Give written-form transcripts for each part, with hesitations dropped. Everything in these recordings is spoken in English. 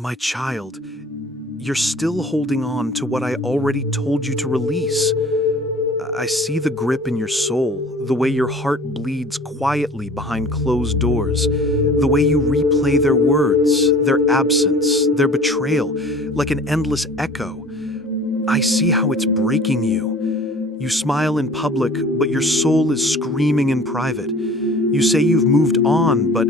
My child, you're still holding on to what I already told you to release. I see the grip in your soul, the way your heart bleeds quietly behind closed doors, the way you replay their words, their absence, their betrayal, like an endless echo. I see how it's breaking you. You smile in public, but your soul is screaming in private. You say you've moved on, but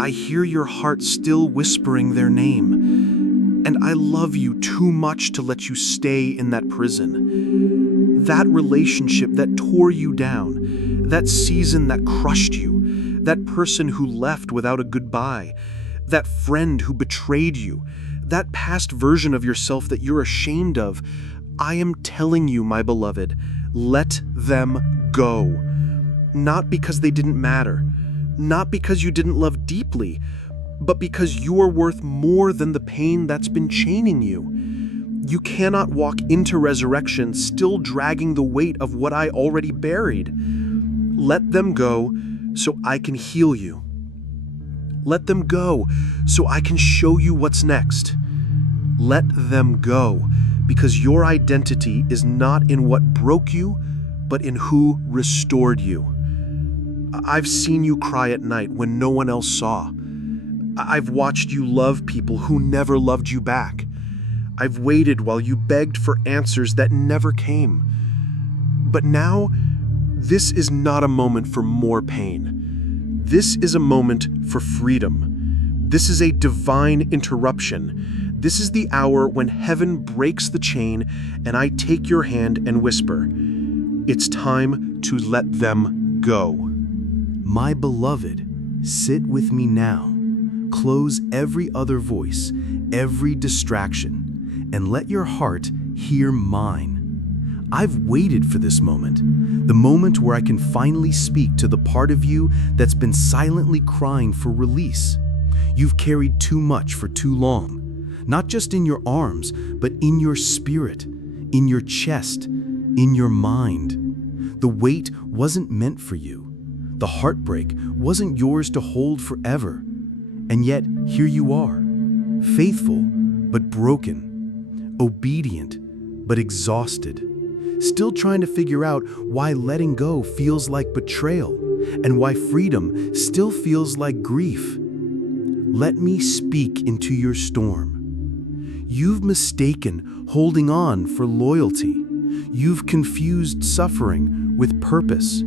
I hear your heart still whispering their name. And I love you too much to let you stay in that prison. That relationship that tore you down, that season that crushed you, that person who left without a goodbye, that friend who betrayed you, that past version of yourself that you're ashamed of, I am telling you, my beloved, let them go. Not because they didn't matter, not because you didn't love deeply, but because you are worth more than the pain that's been chaining you. You cannot walk into resurrection still dragging the weight of what I already buried. Let them go so I can heal you. Let them go so I can show you what's next. Let them go because your identity is not in what broke you, but in who restored you. I've seen you cry at night when no one else saw. I've watched you love people who never loved you back. I've waited while you begged for answers that never came. But now, this is not a moment for more pain. This is a moment for freedom. This is a divine interruption. This is the hour when heaven breaks the chain and I take your hand and whisper, it's time to let them go. My beloved, sit with me now. Close every other voice, every distraction, and let your heart hear mine. I've waited for this moment, the moment where I can finally speak to the part of you that's been silently crying for release. You've carried too much for too long, not just in your arms, but in your spirit, in your chest, in your mind. The weight wasn't meant for you. The heartbreak wasn't yours to hold forever. And yet, here you are, faithful but broken, obedient but exhausted, still trying to figure out why letting go feels like betrayal and why freedom still feels like grief. Let me speak into your storm. You've mistaken holding on for loyalty. You've confused suffering with purpose.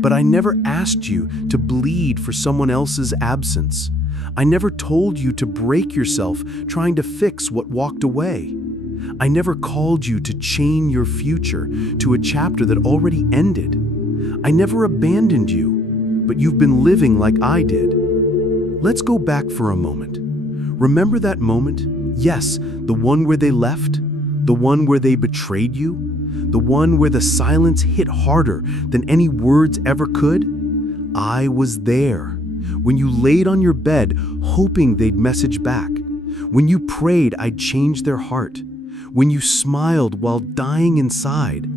But I never asked you to bleed for someone else's absence. I never told you to break yourself trying to fix what walked away. I never called you to chain your future to a chapter that already ended. I never abandoned you, but you've been living like I did. Let's go back for a moment. Remember that moment? Yes, the one where they left, the one where they betrayed you, the one where the silence hit harder than any words ever could? I was there. When you laid on your bed, hoping they'd message back. When you prayed I'd change their heart. When you smiled while dying inside.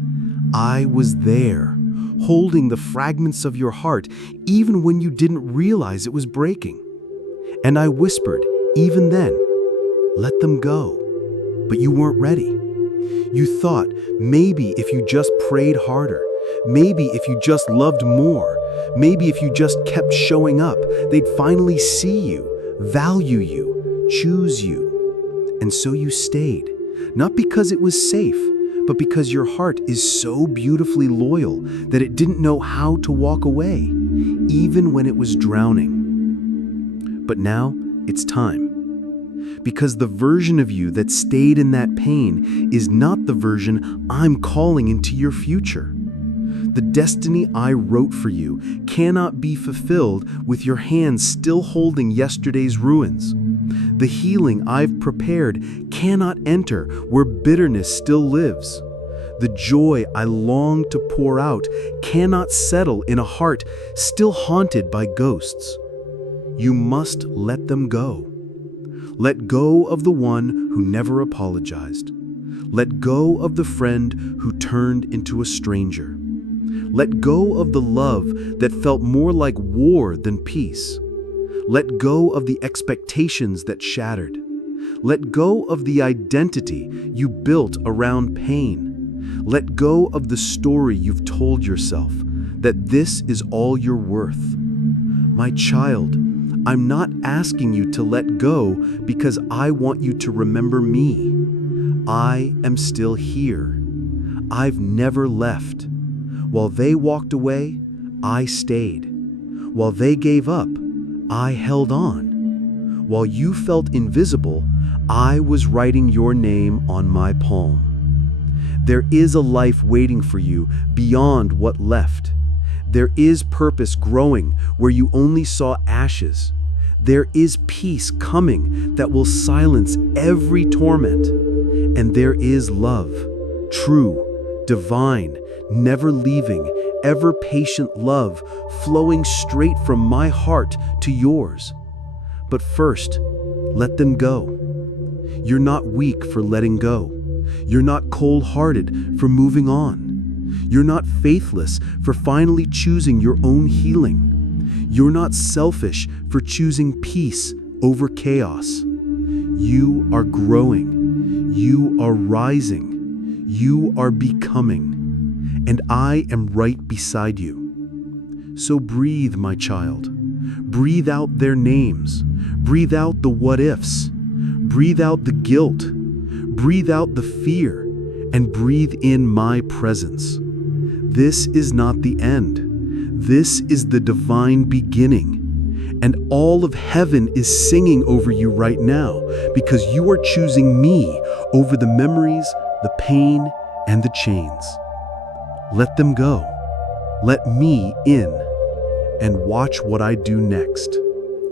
I was there, holding the fragments of your heart, even when you didn't realize it was breaking. And I whispered, even then, let them go. But you weren't ready. You thought maybe if you just prayed harder, maybe if you just loved more, maybe if you just kept showing up, they'd finally see you, value you, choose you. And so you stayed, not because it was safe, but because your heart is so beautifully loyal that it didn't know how to walk away, even when it was drowning. But now it's time. Because the version of you that stayed in that pain is not the version I'm calling into your future. The destiny I wrote for you cannot be fulfilled with your hands still holding yesterday's ruins. The healing I've prepared cannot enter where bitterness still lives. The joy I long to pour out cannot settle in a heart still haunted by ghosts. You must let them go. Let go of the one who never apologized. Let go of the friend who turned into a stranger. Let go of the love that felt more like war than peace. Let go of the expectations that shattered. Let go of the identity you built around pain. Let go of the story you've told yourself, that this is all you're worth. My child, I'm not asking you to let go because I want you to remember me. I am still here. I've never left. While they walked away, I stayed. While they gave up, I held on. While you felt invisible, I was writing your name on my palm. There is a life waiting for you beyond what left. There is purpose growing where you only saw ashes. There is peace coming that will silence every torment. And there is love, true, divine, never leaving, ever patient love flowing straight from my heart to yours. But first, let them go. You're not weak for letting go. You're not cold-hearted for moving on. You're not faithless for finally choosing your own healing. You're not selfish for choosing peace over chaos. You are growing. You are rising. You are becoming. And I am right beside you. So breathe, my child. Breathe out their names. Breathe out the what-ifs. Breathe out the guilt. Breathe out the fear. And breathe in my presence. This is not the end. This is the divine beginning. And all of heaven is singing over you right now because you are choosing me over the memories, the pain, and the chains. Let them go. Let me in. And watch what I do next.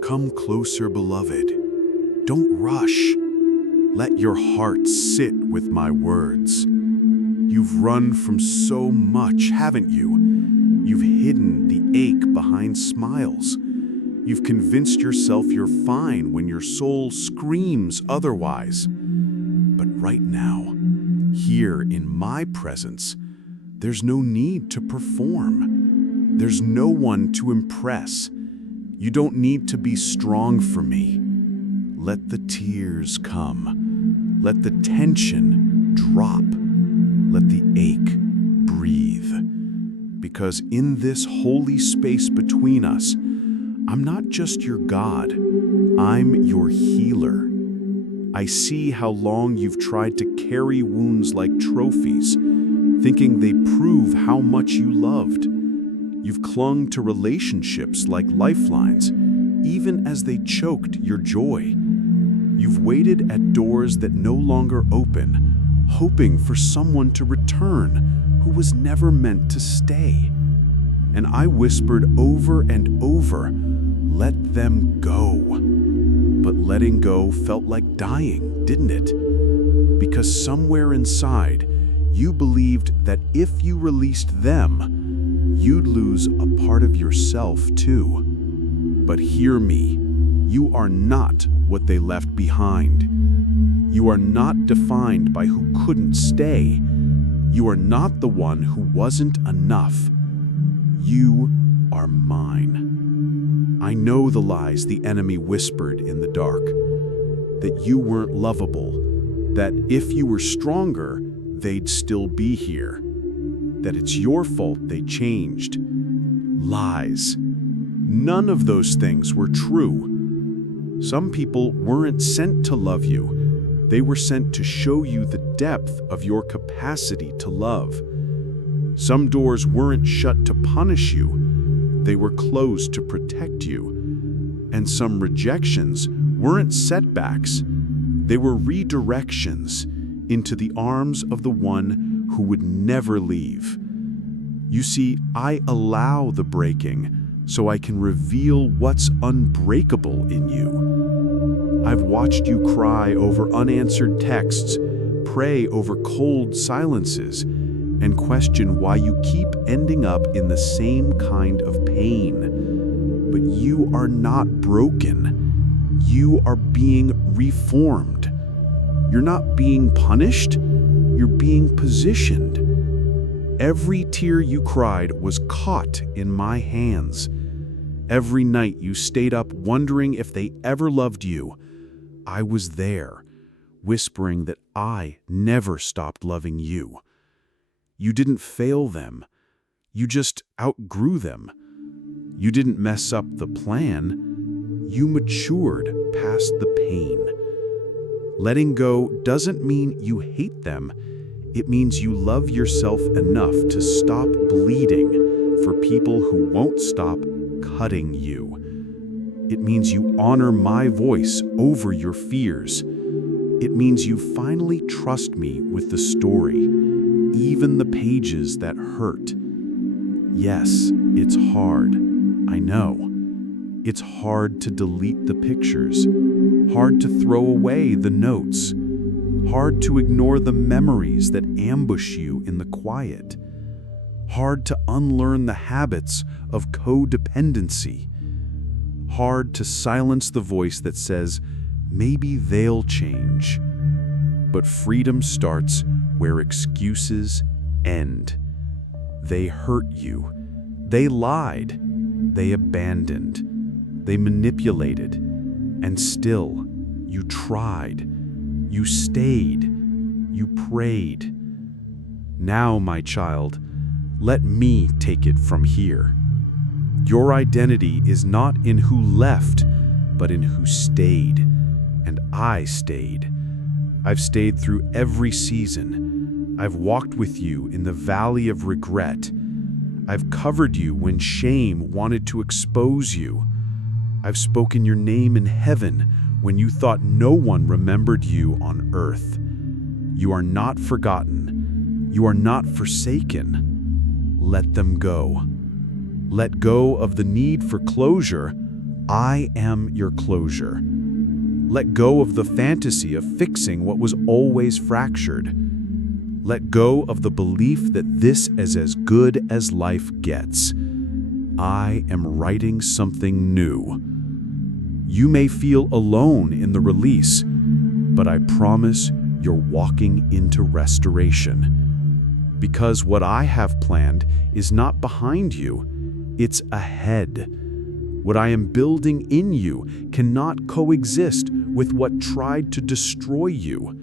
Come closer, beloved. Don't rush. Let your heart sit with my words. You've run from so much, haven't you? You've hidden the ache behind smiles. You've convinced yourself you're fine when your soul screams otherwise. But right now, here in my presence, there's no need to perform. There's no one to impress. You don't need to be strong for me. Let the tears come. Let the tension drop. Let the ache breathe. Because in this holy space between us, I'm not just your God, I'm your healer. I see how long you've tried to carry wounds like trophies, thinking they prove how much you loved. You've clung to relationships like lifelines, even as they choked your joy. You've waited at doors that no longer open, hoping for someone to return who was never meant to stay. And I whispered over and over, let them go. But letting go felt like dying, didn't it? Because somewhere inside, you believed that if you released them, you'd lose a part of yourself too. But hear me, you are not what they left behind. You are not defined by who couldn't stay. You are not the one who wasn't enough. You are mine. I know the lies the enemy whispered in the dark, that you weren't lovable, that if you were stronger, they'd still be here, that it's your fault they changed. Lies. None of those things were true. Some people weren't sent to love you. They were sent to show you the depth of your capacity to love. Some doors weren't shut to punish you. They were closed to protect you. And some rejections weren't setbacks. They were redirections into the arms of the one who would never leave. You see, I allow the breaking so I can reveal what's unbreakable in you. I've watched you cry over unanswered texts, pray over cold silences, and question why you keep ending up in the same kind of pain. But you are not broken. You are being reformed. You're not being punished. You're being positioned. Every tear you cried was caught in my hands. Every night you stayed up wondering if they ever loved you, I was there, whispering that I never stopped loving you. You didn't fail them. You just outgrew them. You didn't mess up the plan. You matured past the pain. Letting go doesn't mean you hate them. It means you love yourself enough to stop bleeding for people who won't stop cutting you. It means you honor my voice over your fears. It means you finally trust me with the story, even the pages that hurt. Yes, it's hard. I know. It's hard to delete the pictures, hard to throw away the notes, hard to ignore the memories that ambush you in the quiet, hard to unlearn the habits of codependency, hard to silence the voice that says, maybe they'll change. But freedom starts where excuses end. They hurt you. They lied. They abandoned. They manipulated. And still, you tried. You stayed. You prayed. Now, my child, let me take it from here. Your identity is not in who left, but in who stayed. And I stayed. I've stayed through every season. I've walked with you in the valley of regret. I've covered you when shame wanted to expose you. I've spoken your name in heaven when you thought no one remembered you on earth. You are not forgotten. You are not forsaken. Let them go. Let go of the need for closure. I am your closure. Let go of the fantasy of fixing what was always fractured. Let go of the belief that this is as good as life gets. I am writing something new. You may feel alone in the release, but I promise you're walking into restoration. Because what I have planned is not behind you, it's ahead. What I am building in you cannot coexist with what tried to destroy you.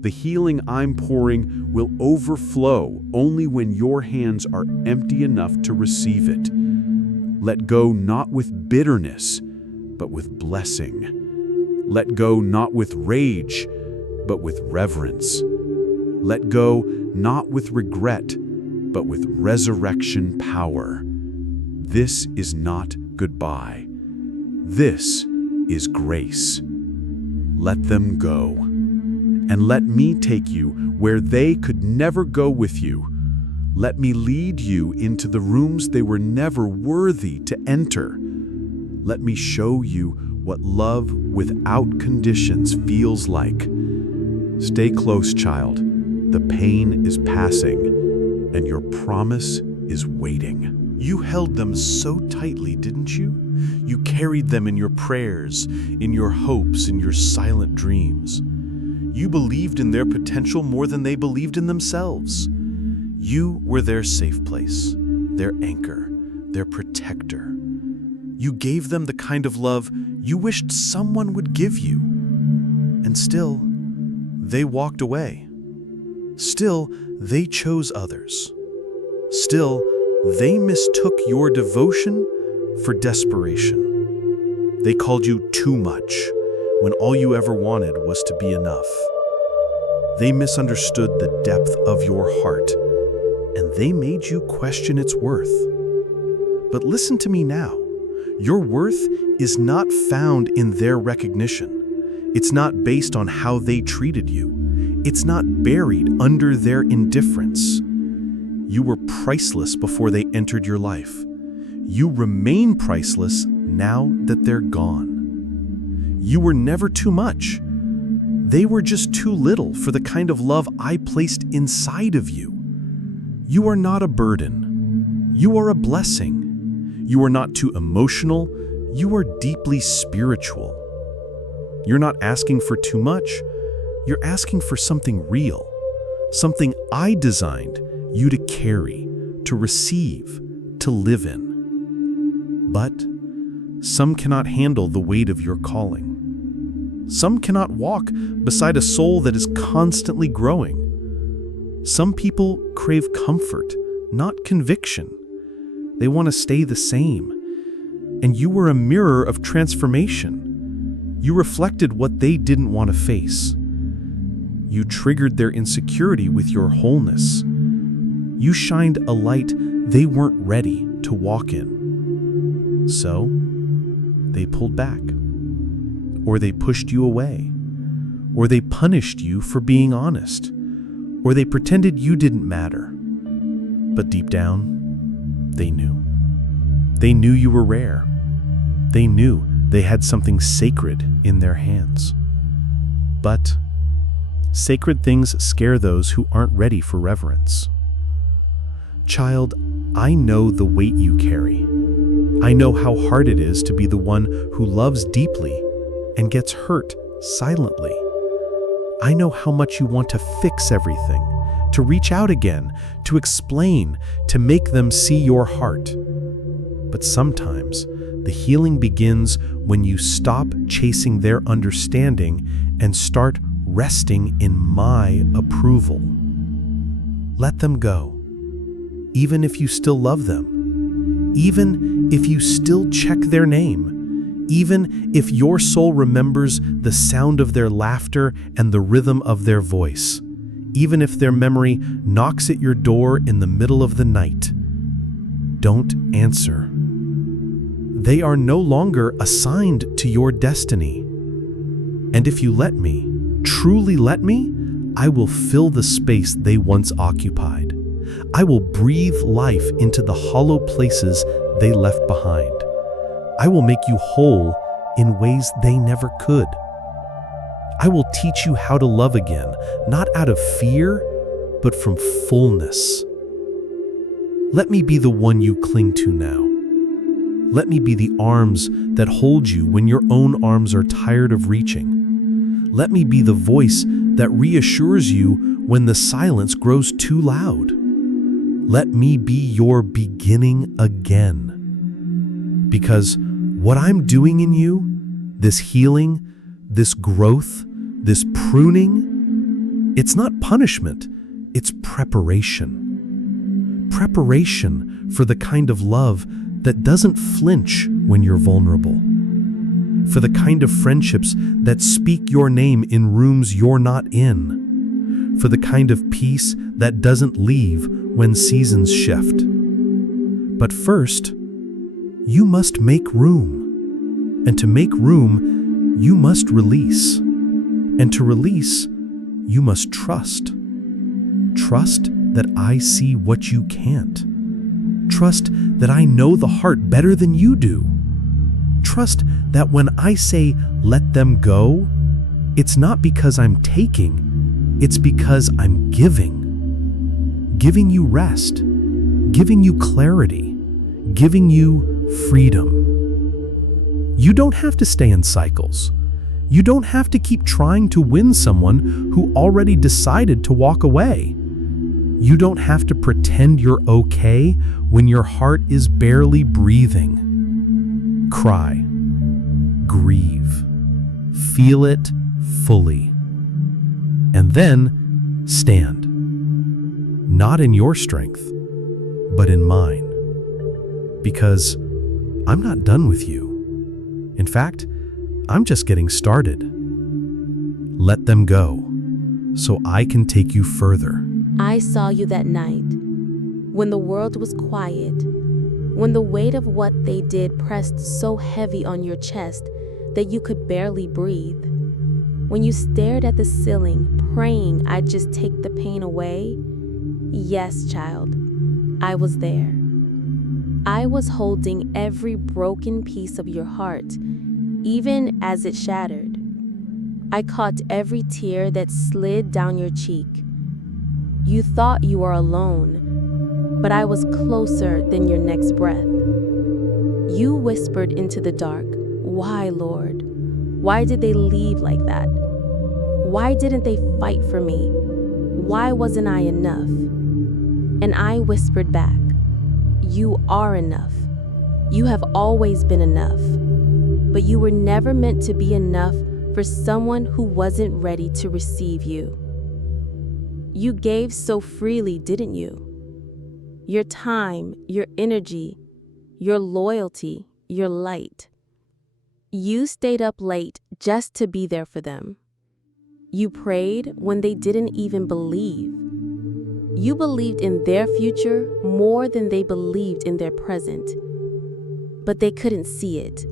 The healing I'm pouring will overflow only when your hands are empty enough to receive it. Let go not with bitterness, but with blessing. Let go not with rage, but with reverence. Let go not with regret, but with resurrection power. This is not goodbye. This is grace. Let them go. And let me take you where they could never go with you. Let me lead you into the rooms they were never worthy to enter. Let me show you what love without conditions feels like. Stay close, child. The pain is passing, and your promise is waiting. You held them so tightly, didn't you? You carried them in your prayers, in your hopes, in your silent dreams. You believed in their potential more than they believed in themselves. You were their safe place, their anchor, their protector. You gave them the kind of love you wished someone would give you. And still, they walked away. Still, they chose others. Still, they mistook your devotion for desperation. They called you too much when all you ever wanted was to be enough. They misunderstood the depth of your heart, and they made you question its worth. But listen to me now. Your worth is not found in their recognition. It's not based on how they treated you. It's not buried under their indifference. You were priceless before they entered your life. You remain priceless now that they're gone. You were never too much. They were just too little for the kind of love I placed inside of you. You are not a burden. You are a blessing. You are not too emotional. You are deeply spiritual. You're not asking for too much. You're asking for something real, something I designed you to carry, to receive, to live in. But some cannot handle the weight of your calling. Some cannot walk beside a soul that is constantly growing. Some people crave comfort, not conviction. They want to stay the same. And you were a mirror of transformation. You reflected what they didn't want to face. You triggered their insecurity with your wholeness. You shined a light they weren't ready to walk in. So, they pulled back. Or they pushed you away. Or they punished you for being honest. Or they pretended you didn't matter. But deep down, they knew. They knew you were rare. They knew they had something sacred in their hands. But sacred things scare those who aren't ready for reverence. Child, I know the weight you carry. I know how hard it is to be the one who loves deeply and gets hurt silently. I know how much you want to fix everything, to reach out again, to explain, to make them see your heart. But sometimes the healing begins when you stop chasing their understanding and start resting in my approval. Let them go, even if you still love them, even if you still check their name, even if your soul remembers the sound of their laughter and the rhythm of their voice, even if their memory knocks at your door in the middle of the night. Don't answer. They are no longer assigned to your destiny. And if you let me, truly let me, I will fill the space they once occupied. I will breathe life into the hollow places they left behind. I will make you whole in ways they never could. I will teach you how to love again, not out of fear, but from fullness. Let me be the one you cling to now. Let me be the arms that hold you when your own arms are tired of reaching. Let me be the voice that reassures you when the silence grows too loud. Let me be your beginning again. Because what I'm doing in you, this healing, this growth, this pruning, it's not punishment, it's preparation. Preparation for the kind of love that doesn't flinch when you're vulnerable. For the kind of friendships that speak your name in rooms you're not in. For the kind of peace that doesn't leave when seasons shift. But first, you must make room. And to make room, you must release. And to release, you must trust. Trust that I see what you can't. Trust that I know the heart better than you do. Trust that when I say let them go, it's not because I'm taking, it's because I'm giving. Giving you rest, giving you clarity, giving you freedom. You don't have to stay in cycles. You don't have to keep trying to win someone who already decided to walk away. You don't have to pretend you're okay when your heart is barely breathing. Cry, grieve, feel it fully, and then stand. Not in your strength, but in mine. Because I'm not done with you. In fact, I'm just getting started. Let them go, so I can take you further. I saw you that night, when the world was quiet, when the weight of what they did pressed so heavy on your chest that you could barely breathe. When you stared at the ceiling, praying I'd just take the pain away. Yes, child, I was there. I was holding every broken piece of your heart, even as it shattered. I caught every tear that slid down your cheek. You thought you were alone, but I was closer than your next breath. You whispered into the dark, "Why, Lord? Why did they leave like that? Why didn't they fight for me? Why wasn't I enough?" And I whispered back, "You are enough. You have always been enough. But you were never meant to be enough for for someone who wasn't ready to receive you. You gave so freely, didn't you? Your time, your energy, your loyalty, your light. You stayed up late just to be there for them. You prayed when they didn't even believe. You believed in their future more than they believed in their present. But they couldn't see it.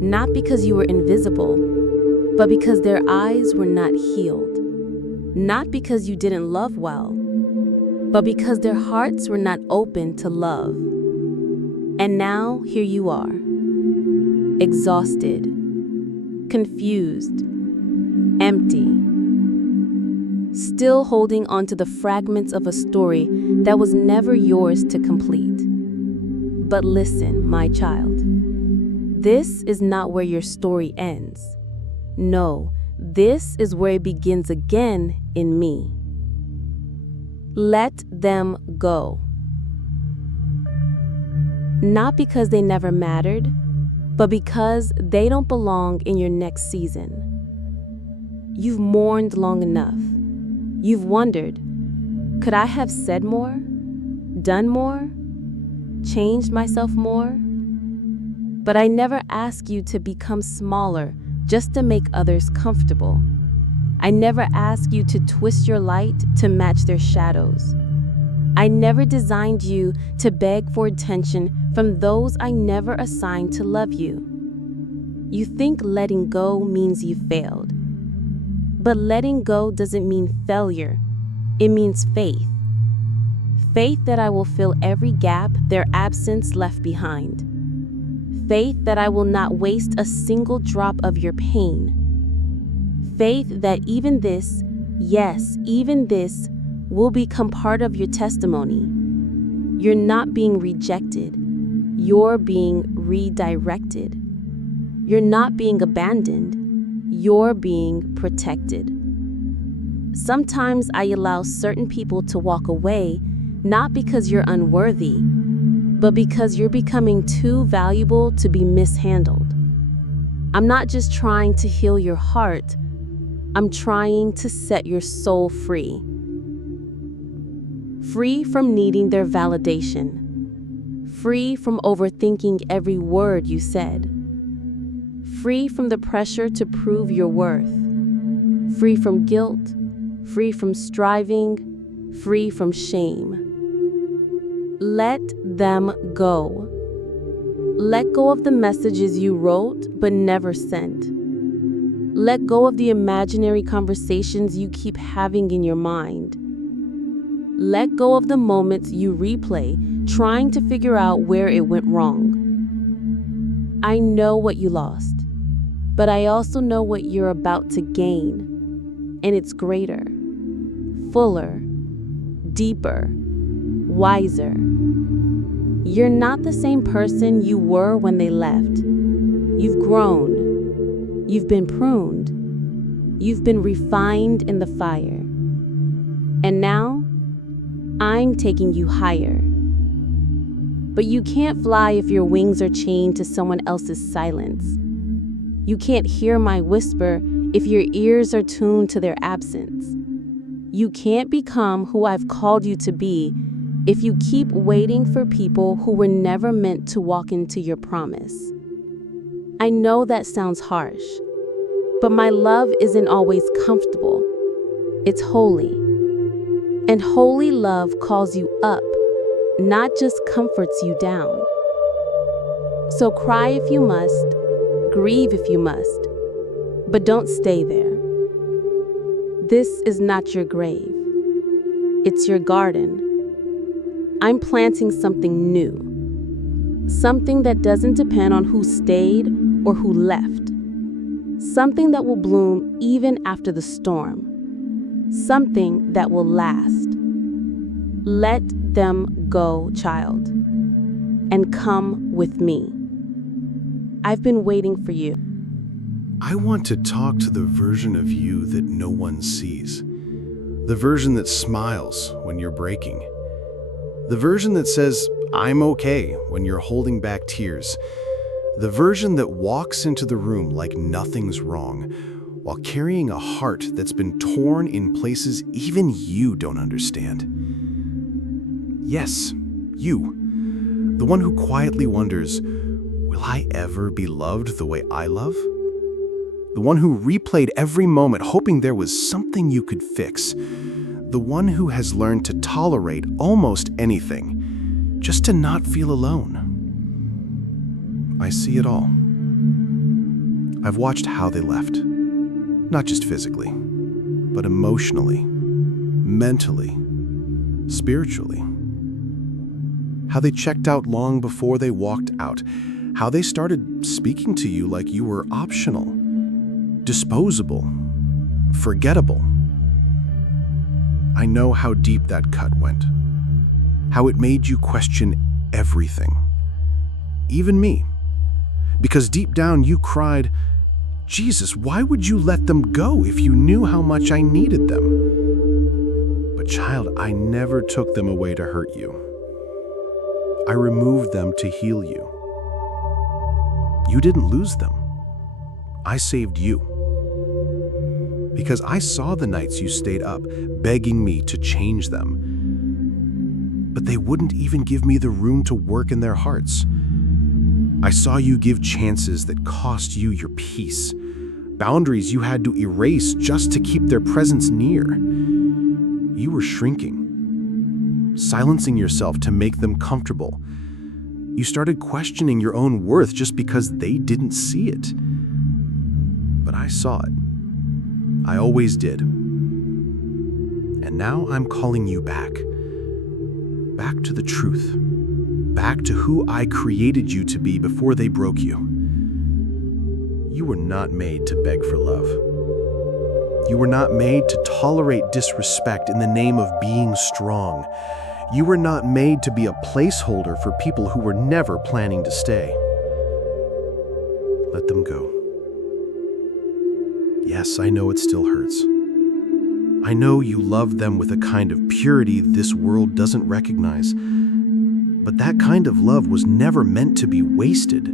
Not because you were invisible, but because their eyes were not healed. Not because you didn't love well, but because their hearts were not open to love. And now here you are, exhausted, confused, empty, still holding on to the fragments of a story that was never yours to complete. But listen, my child, this is not where your story ends. No, this is where it begins again in me. Let them go. Not because they never mattered, but because they don't belong in your next season. You've mourned long enough. You've wondered, could I have said more, done more, changed myself more? But I never ask you to become smaller just to make others comfortable. I never ask you to twist your light to match their shadows. I never designed you to beg for attention from those I never assigned to love you. You think letting go means you failed. But letting go doesn't mean failure. It means faith. Faith that I will fill every gap their absence left behind. Faith that I will not waste a single drop of your pain. Faith that even this, yes, even this, will become part of your testimony. You're not being rejected. You're being redirected. You're not being abandoned. You're being protected. Sometimes I allow certain people to walk away, not because you're unworthy, but because you're becoming too valuable to be mishandled. I'm not just trying to heal your heart, I'm trying to set your soul free. Free from needing their validation. Free from overthinking every word you said. Free from the pressure to prove your worth. Free from guilt. Free from striving. Free from shame. Let them go. Let go of the messages you wrote but never sent. Let go of the imaginary conversations you keep having in your mind. Let go of the moments you replay, trying to figure out where it went wrong. I know what you lost, but I also know what you're about to gain, and it's greater, fuller, deeper, wiser. You're not the same person you were when they left. You've grown. You've been pruned. You've been refined in the fire. And now, I'm taking you higher. But you can't fly if your wings are chained to someone else's silence. You can't hear my whisper if your ears are tuned to their absence. You can't become who I've called you to be if you keep waiting for people who were never meant to walk into your promise. I know that sounds harsh, but my love isn't always comfortable. It's holy. And holy love calls you up, not just comforts you down. So cry if you must, grieve if you must, but don't stay there. This is not your grave. It's your garden. I'm planting something new. Something that doesn't depend on who stayed or who left. Something that will bloom even after the storm. Something that will last. Let them go, child, and come with me. I've been waiting for you. I want to talk to the version of you that no one sees. The version that smiles when you're breaking. The version that says, I'm okay, when you're holding back tears. The version that walks into the room like nothing's wrong, while carrying a heart that's been torn in places even you don't understand. Yes, you, the one who quietly wonders, will I ever be loved the way I love? The one who replayed every moment hoping there was something you could fix. The one who has learned to tolerate almost anything, just to not feel alone. I see it all. I've watched how they left, not just physically, but emotionally, mentally, spiritually. How they checked out long before they walked out. How they started speaking to you like you were optional, disposable, forgettable. I know how deep that cut went. How it made you question everything. Even me. Because deep down you cried, Jesus, why would you let them go if you knew how much I needed them? But child, I never took them away to hurt you. I removed them to heal you. You didn't lose them. I saved you. Because I saw the nights you stayed up, begging me to change them. But they wouldn't even give me the room to work in their hearts. I saw you give chances that cost you your peace, boundaries you had to erase just to keep their presence near. You were shrinking, silencing yourself to make them comfortable. You started questioning your own worth just because they didn't see it. But I saw it. I always did. And now I'm calling you back. Back to the truth. Back to who I created you to be before they broke you. You were not made to beg for love. You were not made to tolerate disrespect in the name of being strong. You were not made to be a placeholder for people who were never planning to stay. Let them go. Yes, I know it still hurts. I know you love them with a kind of purity this world doesn't recognize. But that kind of love was never meant to be wasted.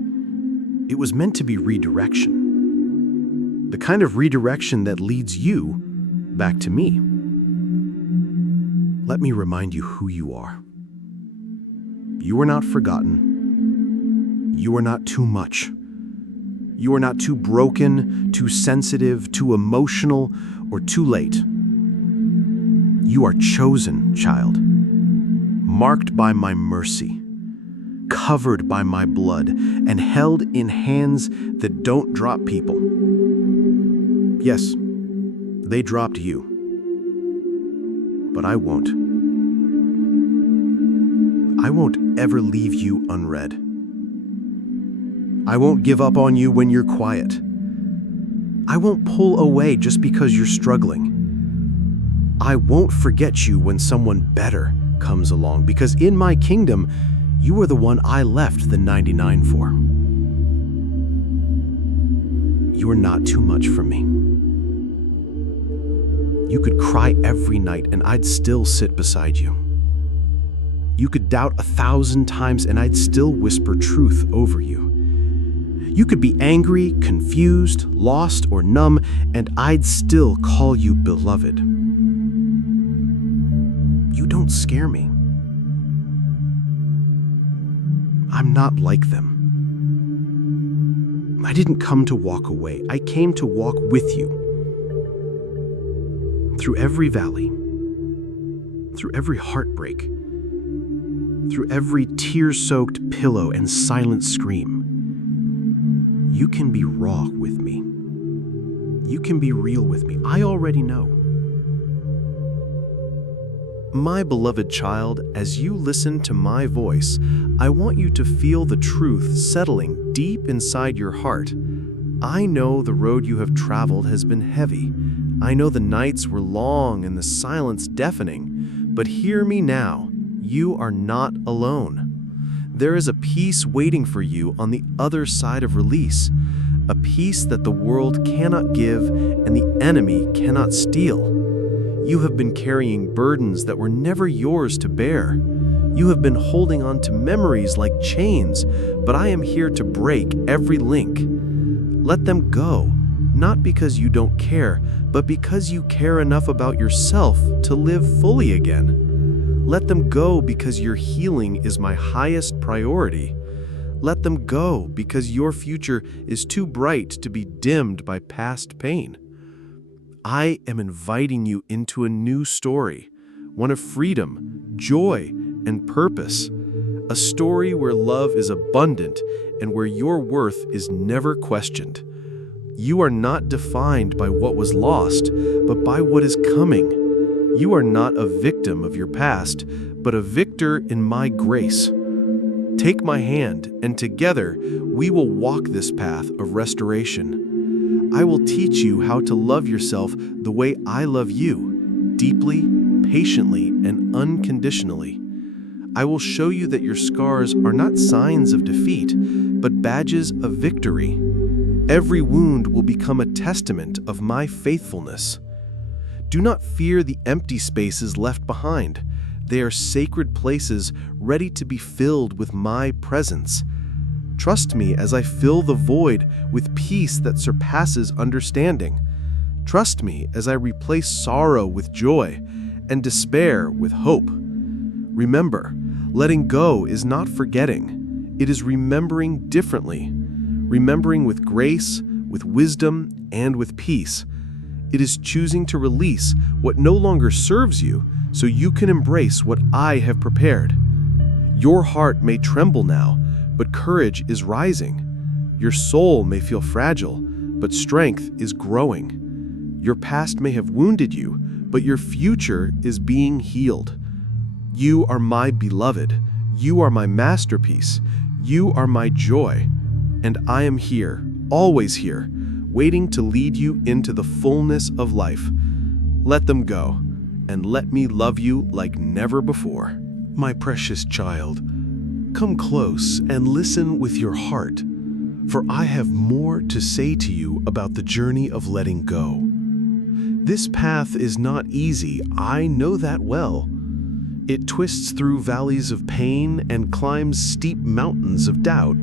It was meant to be redirection. The kind of redirection that leads you back to me. Let me remind you who you are. You are not forgotten. You are not too much. You are not too broken, too sensitive, too emotional, or too late. You are chosen, child. Marked by my mercy, covered by my blood, and held in hands that don't drop people. Yes, they dropped you, but I won't. I won't ever leave you unread. I won't give up on you when you're quiet. I won't pull away just because you're struggling. I won't forget you when someone better comes along, because in my kingdom, you are the one I left the 99 for. You are not too much for me. You could cry every night and I'd still sit beside you. You could doubt 1,000 times and I'd still whisper truth over you. You could be angry, confused, lost, or numb, and I'd still call you beloved. You don't scare me. I'm not like them. I didn't come to walk away. I came to walk with you. Through every valley, through every heartbreak, through every tear-soaked pillow and silent scream. You can be raw with me. You can be real with me. I already know. My beloved child, as you listen to my voice, I want you to feel the truth settling deep inside your heart. I know the road you have traveled has been heavy. I know the nights were long and the silence deafening. But hear me now, you are not alone. There is a peace waiting for you on the other side of release, a peace that the world cannot give and the enemy cannot steal. You have been carrying burdens that were never yours to bear. You have been holding on to memories like chains, but I am here to break every link. Let them go. not because you don't care, but because you care enough about yourself to live fully again. Let them go because your healing is my highest priority. Let them go because your future is too bright to be dimmed by past pain. I am inviting you into a new story, one of freedom, joy, and purpose. A story where love is abundant and where your worth is never questioned. You are not defined by what was lost, but by what is coming. You are not a victim of your past, but a victor in my grace. Take my hand, and together we will walk this path of restoration. I will teach you how to love yourself the way I love you, deeply, patiently, and unconditionally. I will show you that your scars are not signs of defeat, but badges of victory. Every wound will become a testament of my faithfulness. Do not fear the empty spaces left behind. They are sacred places ready to be filled with my presence. Trust me as I fill the void with peace that surpasses understanding. Trust me as I replace sorrow with joy and despair with hope. Remember, letting go is not forgetting. It is remembering differently. Remembering with grace, with wisdom, and with peace. It is choosing to release what no longer serves you so you can embrace what I have prepared. Your heart may tremble now, but courage is rising. Your soul may feel fragile, but strength is growing. Your past may have wounded you, but your future is being healed. You are my beloved. You are my masterpiece. You are my joy. And I am here, always here, waiting to lead you into the fullness of life. Let them go, and let me love you like never before. My precious child, come close and listen with your heart, for I have more to say to you about the journey of letting go. This path is not easy, I know that well. It twists through valleys of pain and climbs steep mountains of doubt.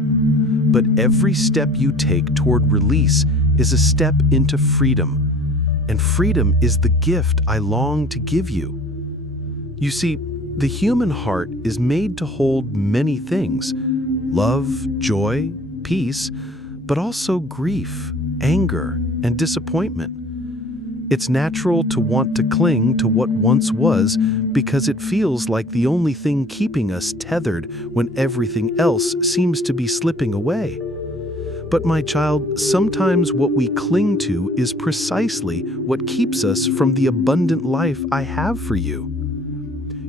But every step you take toward release is a step into freedom. And freedom is the gift I long to give you. You see, the human heart is made to hold many things: love, joy, peace, but also grief, anger, and disappointment. It's natural to want to cling to what once was because it feels like the only thing keeping us tethered when everything else seems to be slipping away. But my child, sometimes what we cling to is precisely what keeps us from the abundant life I have for you.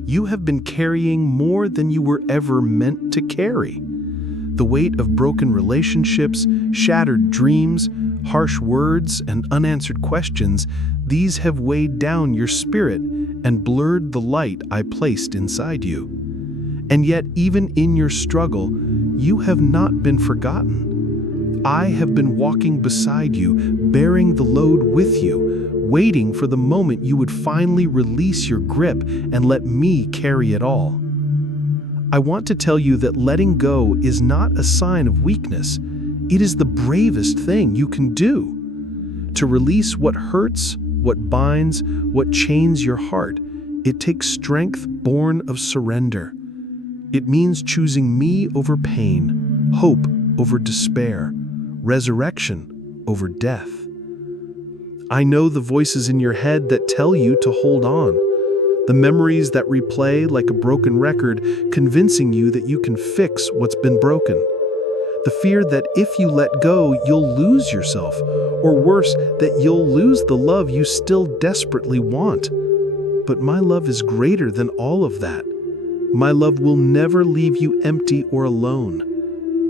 You have been carrying more than you were ever meant to carry. The weight of broken relationships, shattered dreams, harsh words, and unanswered questions, these have weighed down your spirit and blurred the light I placed inside you. And yet, even in your struggle, you have not been forgotten. I have been walking beside you, bearing the load with you, waiting for the moment you would finally release your grip and let me carry it all. I want to tell you that letting go is not a sign of weakness. It is the bravest thing you can do. To release what hurts, what binds, what chains your heart, it takes strength born of surrender. It means choosing me over pain, hope over despair, resurrection over death. I know the voices in your head that tell you to hold on, the memories that replay like a broken record, convincing you that you can fix what's been broken. The fear that if you let go, you'll lose yourself, or worse, that you'll lose the love you still desperately want. But my love is greater than all of that. My love will never leave you empty or alone.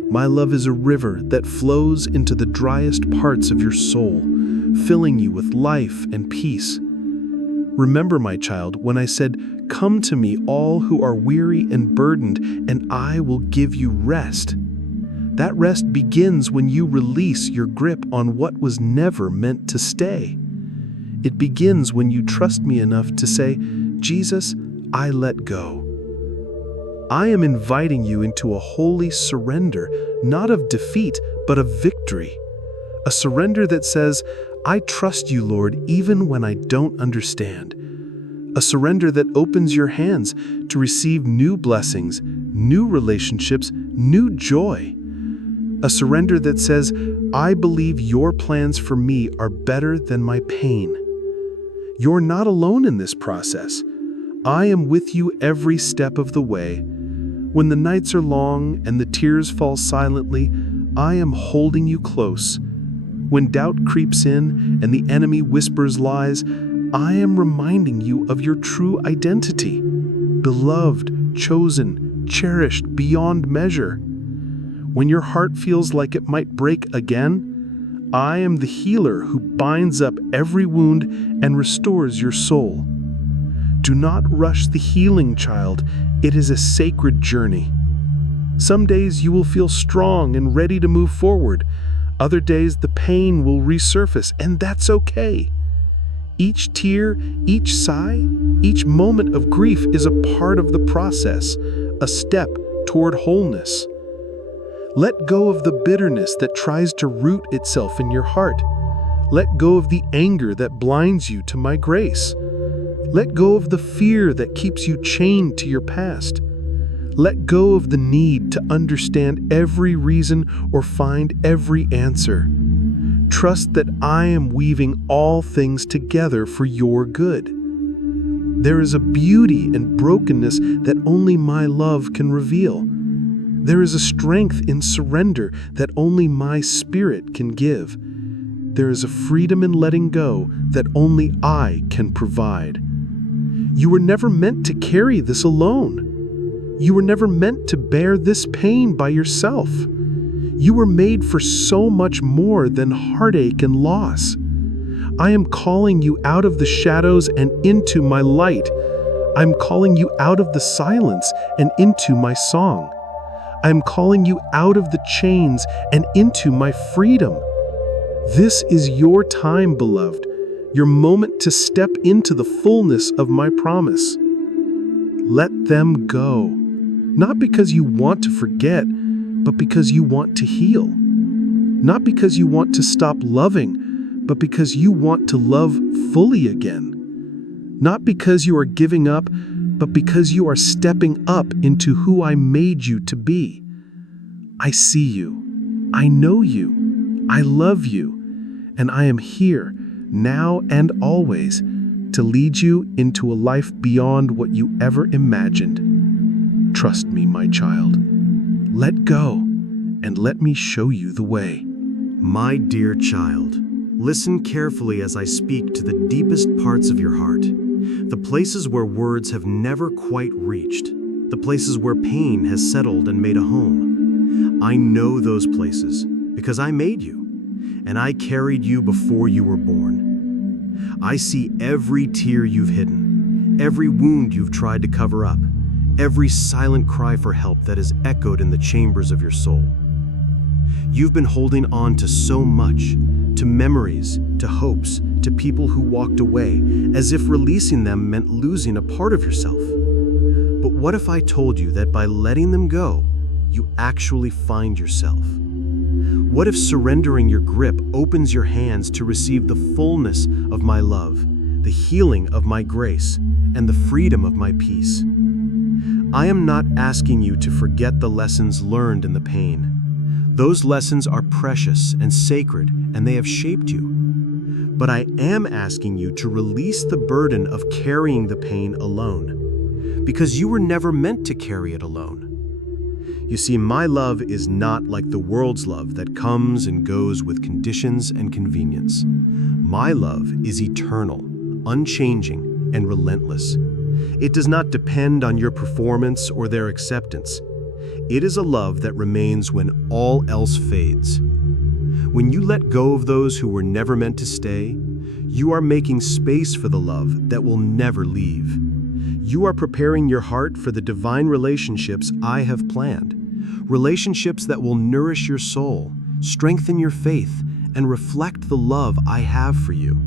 My love is a river that flows into the driest parts of your soul, filling you with life and peace. Remember, my child, when I said, "Come to me, all who are weary and burdened, and I will give you rest." That rest begins when you release your grip on what was never meant to stay. It begins when you trust me enough to say, "Jesus, I let go." I am inviting you into a holy surrender, not of defeat, but of victory. A surrender that says, I trust you, Lord, even when I don't understand. A surrender that opens your hands to receive new blessings, new relationships, new joy. A surrender that says, I believe your plans for me are better than my pain. You're not alone in this process. I am with you every step of the way. When the nights are long and the tears fall silently, I am holding you close. When doubt creeps in and the enemy whispers lies, I am reminding you of your true identity. Beloved, chosen, cherished beyond measure. When your heart feels like it might break again, I am the healer who binds up every wound and restores your soul. Do not rush the healing, child. It is a sacred journey. Some days you will feel strong and ready to move forward. Other days the pain will resurface, and that's okay. Each tear, each sigh, each moment of grief is a part of the process, a step toward wholeness. Let go of the bitterness that tries to root itself in your heart. Let go of the anger that blinds you to my grace. Let go of the fear that keeps you chained to your past. Let go of the need to understand every reason or find every answer. Trust that I am weaving all things together for your good. There is a beauty in brokenness that only my love can reveal. There is a strength in surrender that only my spirit can give. There is a freedom in letting go that only I can provide. You were never meant to carry this alone. You were never meant to bear this pain by yourself. You were made for so much more than heartache and loss. I am calling you out of the shadows and into my light. I'm calling you out of the silence and into my song. I'm calling you out of the chains and into my freedom. This is your time, beloved, your moment to step into the fullness of my promise. Let them go, not because you want to forget, but because you want to heal. Not because you want to stop loving, but because you want to love fully again. Not because you are giving up, but because you are stepping up into who I made you to be. I see you. I know you. I love you. And I am here, now and always, to lead you into a life beyond what you ever imagined. Trust me, my child. Let go, and let me show you the way. My dear child, listen carefully as I speak to the deepest parts of your heart, the places where words have never quite reached, the places where pain has settled and made a home. I know those places because I made you, and I carried you before you were born. I see every tear you've hidden, every wound you've tried to cover up, every silent cry for help that has echoed in the chambers of your soul. You've been holding on to so much, to memories, to hopes, to people who walked away, as if releasing them meant losing a part of yourself. But what if I told you that by letting them go, you actually find yourself? What if surrendering your grip opens your hands to receive the fullness of my love, the healing of my grace, and the freedom of my peace? I am not asking you to forget the lessons learned in the pain. Those lessons are precious and sacred, and they have shaped you. But I am asking you to release the burden of carrying the pain alone, because you were never meant to carry it alone. You see, my love is not like the world's love that comes and goes with conditions and convenience. My love is eternal, unchanging, and relentless. It does not depend on your performance or their acceptance. It is a love that remains when all else fades. When you let go of those who were never meant to stay, you are making space for the love that will never leave. You are preparing your heart for the divine relationships I have planned. Relationships that will nourish your soul, strengthen your faith, and reflect the love I have for you.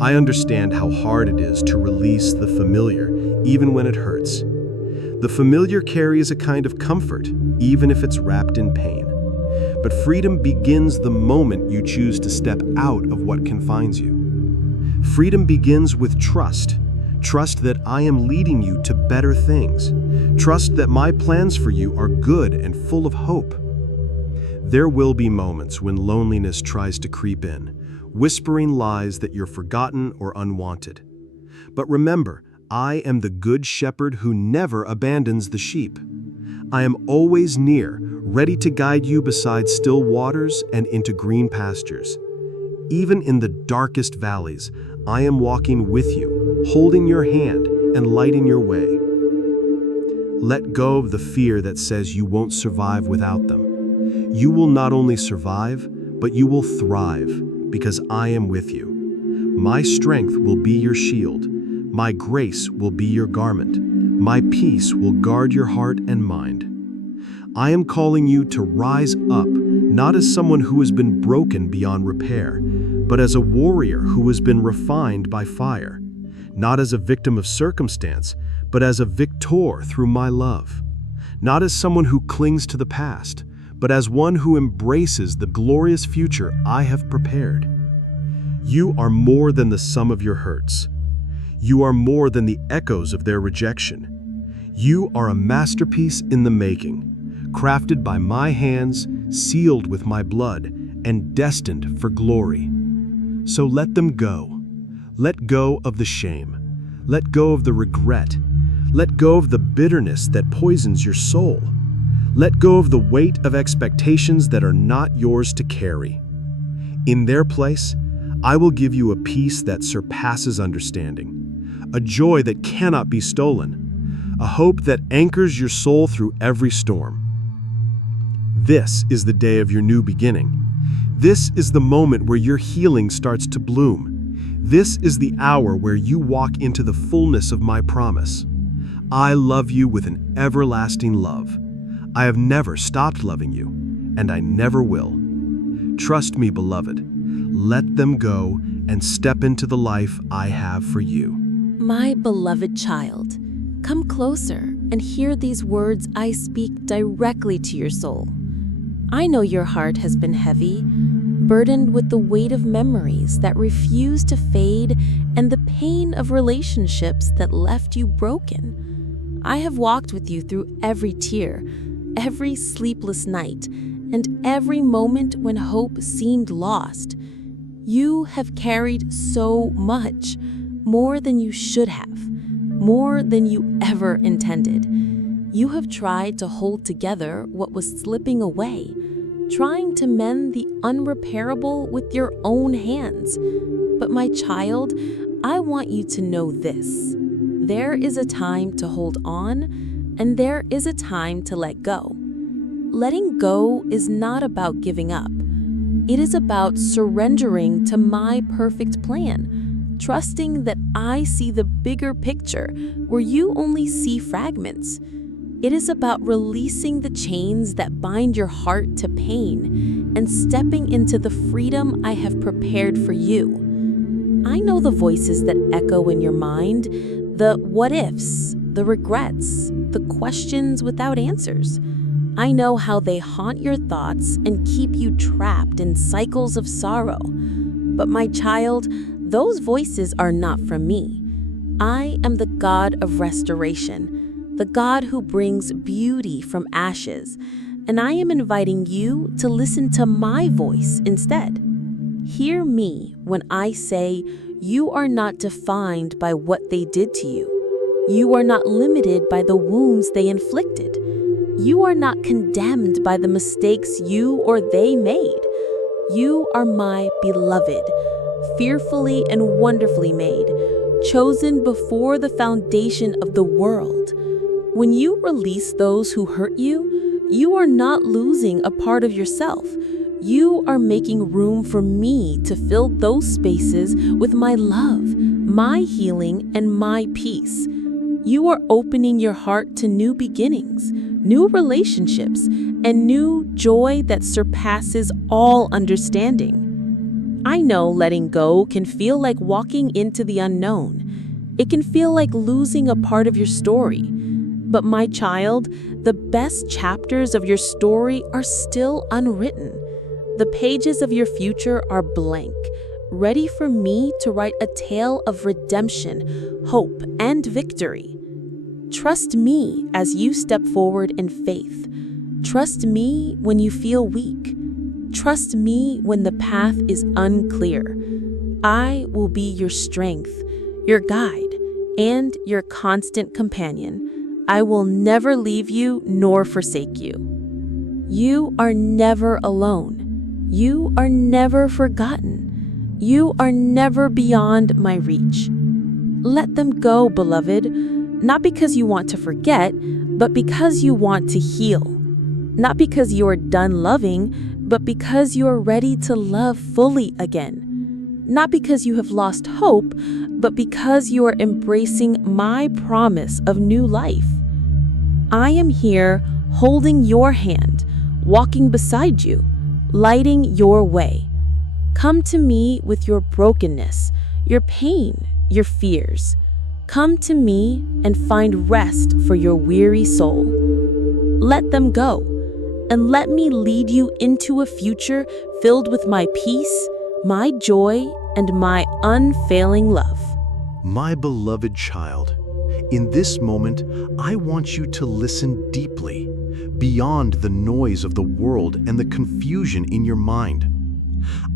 I understand how hard it is to release the familiar, even when it hurts. The familiar carries a kind of comfort, even if it's wrapped in pain. but freedom begins the moment you choose to step out of what confines you. Freedom begins with trust. Trust that I am leading you to better things. Trust that my plans for you are good and full of hope. There will be moments when loneliness tries to creep in, whispering lies that you're forgotten or unwanted. But remember, I am the good shepherd who never abandons the sheep. I am always near, ready to guide you beside still waters and into green pastures. Even in the darkest valleys, I am walking with you, holding your hand and lighting your way. Let go of the fear that says you won't survive without them. You will not only survive, but you will thrive, because I am with you. My strength will be your shield. My grace will be your garment. My peace will guard your heart and mind. I am calling you to rise up, not as someone who has been broken beyond repair, but as a warrior who has been refined by fire, not as a victim of circumstance, but as a victor through my love, not as someone who clings to the past, but as one who embraces the glorious future I have prepared. You are more than the sum of your hurts. You are more than the echoes of their rejection. You are a masterpiece in the making, crafted by my hands, sealed with my blood, and destined for glory. So let them go. Let go of the shame. Let go of the regret. Let go of the bitterness that poisons your soul. Let go of the weight of expectations that are not yours to carry. In their place, I will give you a peace that surpasses understanding, a joy that cannot be stolen, a hope that anchors your soul through every storm. This is the day of your new beginning. This is the moment where your healing starts to bloom. This is the hour where you walk into the fullness of my promise. I love you with an everlasting love. I have never stopped loving you, and I never will. Trust me, beloved. Let them go and step into the life I have for you. My beloved child, come closer and hear these words I speak directly to your soul. I know your heart has been heavy, burdened with the weight of memories that refuse to fade and the pain of relationships that left you broken. I have walked with you through every tear, every sleepless night, and every moment when hope seemed lost. You have carried so much, more than you should have, more than you ever intended. You have tried to hold together what was slipping away, trying to mend the unrepairable with your own hands. But my child, I want you to know this. There is a time to hold on, and there is a time to let go. Letting go is not about giving up. It is about surrendering to my perfect plan, trusting that I see the bigger picture where you only see fragments. It is about releasing the chains that bind your heart to pain and stepping into the freedom I have prepared for you. I know the voices that echo in your mind, the what ifs, the regrets, the questions without answers. I know how they haunt your thoughts and keep you trapped in cycles of sorrow. But my child, those voices are not from me. I am the God of restoration, the God who brings beauty from ashes, and I am inviting you to listen to my voice instead. Hear me when I say you are not defined by what they did to you. You are not limited by the wounds they inflicted. You are not condemned by the mistakes you or they made. You are my beloved, fearfully and wonderfully made, chosen before the foundation of the world. When you release those who hurt you, you are not losing a part of yourself. You are making room for me to fill those spaces with my love, my healing, and my peace. You are opening your heart to new beginnings, new relationships, and new joy that surpasses all understanding. I know letting go can feel like walking into the unknown. It can feel like losing a part of your story. But my child, the best chapters of your story are still unwritten. The pages of your future are blank, ready for me to write a tale of redemption, hope, and victory. Trust me as you step forward in faith. Trust me when you feel weak. Trust me when the path is unclear. I will be your strength, your guide, and your constant companion. I will never leave you nor forsake you. You are never alone. You are never forgotten. You are never beyond my reach. Let them go, beloved, not because you want to forget, but because you want to heal. Not because you are done loving, but because you are ready to love fully again. Not because you have lost hope, but because you are embracing my promise of new life. I am here holding your hand, walking beside you, lighting your way. Come to me with your brokenness, your pain, your fears. Come to me and find rest for your weary soul. Let them go, and let me lead you into a future filled with my peace, my joy, and my unfailing love. My beloved child, in this moment, I want you to listen deeply, beyond the noise of the world and the confusion in your mind.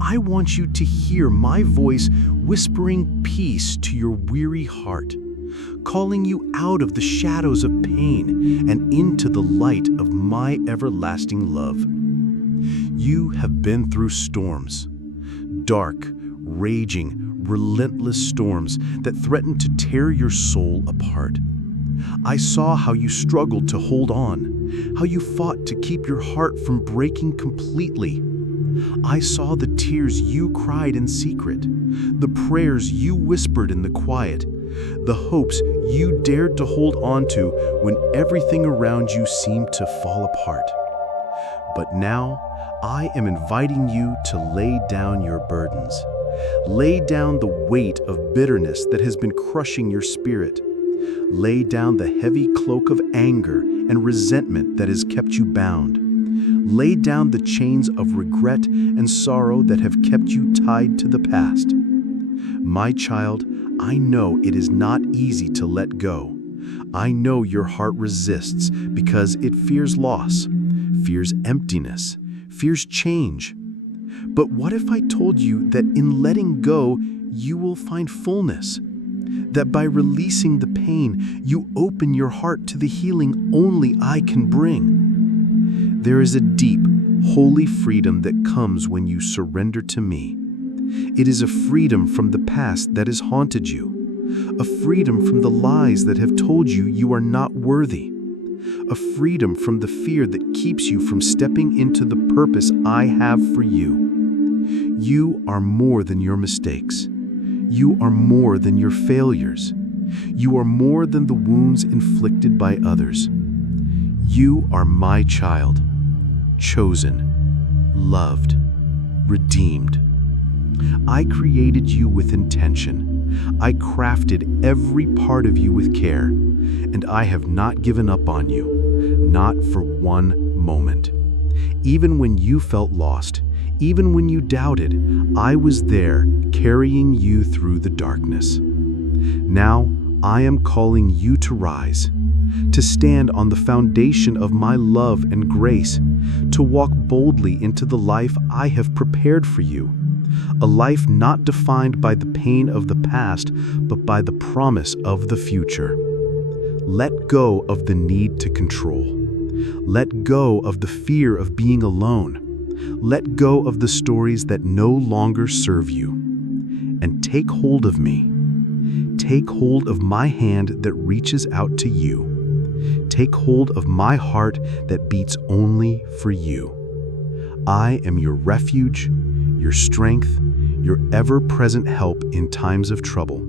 I want you to hear my voice whispering peace to your weary heart, calling you out of the shadows of pain and into the light of my everlasting love. You have been through storms, dark, raging, relentless storms that threatened to tear your soul apart. I saw how you struggled to hold on, how you fought to keep your heart from breaking completely. I saw the tears you cried in secret, the prayers you whispered in the quiet, the hopes you dared to hold on to when everything around you seemed to fall apart. But now, I am inviting you to lay down your burdens. Lay down the weight of bitterness that has been crushing your spirit. Lay down the heavy cloak of anger and resentment that has kept you bound. Lay down the chains of regret and sorrow that have kept you tied to the past. My child, I know it is not easy to let go. I know your heart resists because it fears loss, fears emptiness, fears change. But what if I told you that in letting go, you will find fullness? That by releasing the pain, you open your heart to the healing only I can bring. There is a deep, holy freedom that comes when you surrender to me. It is a freedom from the past that has haunted you, a freedom from the lies that have told you you are not worthy, a freedom from the fear that keeps you from stepping into the purpose I have for you. You are more than your mistakes. You are more than your failures. You are more than the wounds inflicted by others. You are my child, chosen, loved, redeemed. I created you with intention. I crafted every part of you with care, and I have not given up on you, not for one moment. Even when you felt lost, even when you doubted, I was there carrying you through the darkness. Now, I am calling you to rise, to stand on the foundation of my love and grace, to walk boldly into the life I have prepared for you, a life not defined by the pain of the past, but by the promise of the future. Let go of the need to control. Let go of the fear of being alone. Let go of the stories that no longer serve you. And take hold of me. Take hold of my hand that reaches out to you. Take hold of my heart that beats only for you. I am your refuge, your strength, your ever-present help in times of trouble.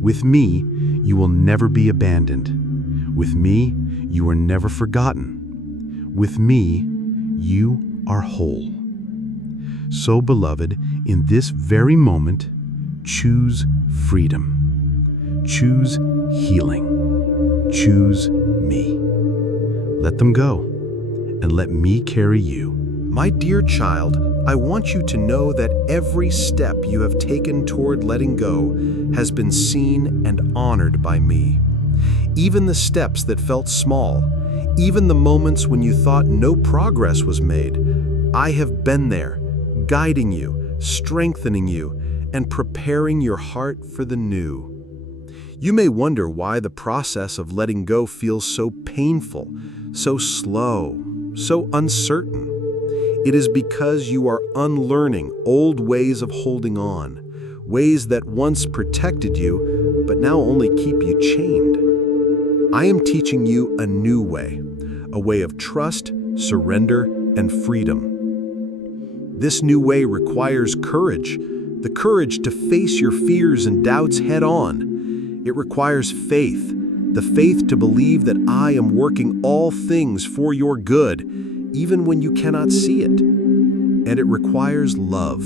With me, you will never be abandoned. With me, you are never forgotten. With me, you are whole. So, beloved, in this very moment, choose freedom. Choose healing. Choose me. Let them go, and let me carry you. My dear child, I want you to know that every step you have taken toward letting go has been seen and honored by me. Even the steps that felt small, even the moments when you thought no progress was made, I have been there, guiding you, strengthening you, and preparing your heart for the new. You may wonder why the process of letting go feels so painful, so slow, so uncertain. It is because you are unlearning old ways of holding on, ways that once protected you, but now only keep you chained. I am teaching you a new way, a way of trust, surrender, and freedom. This new way requires courage, the courage to face your fears and doubts head on. It requires faith, the faith to believe that I am working all things for your good, even when you cannot see it. And it requires love,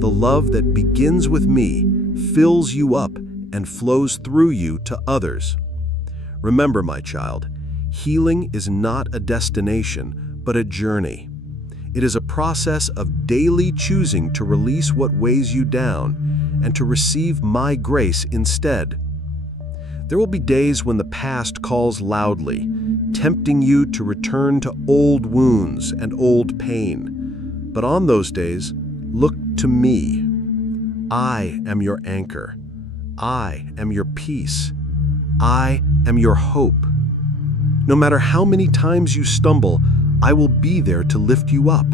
the love that begins with me, fills you up, and flows through you to others. Remember, my child, healing is not a destination, but a journey. It is a process of daily choosing to release what weighs you down and to receive my grace instead. There will be days when the past calls loudly, tempting you to return to old wounds and old pain. But on those days, look to me. I am your anchor. I am your peace. I am your hope. No matter how many times you stumble, I will be there to lift you up.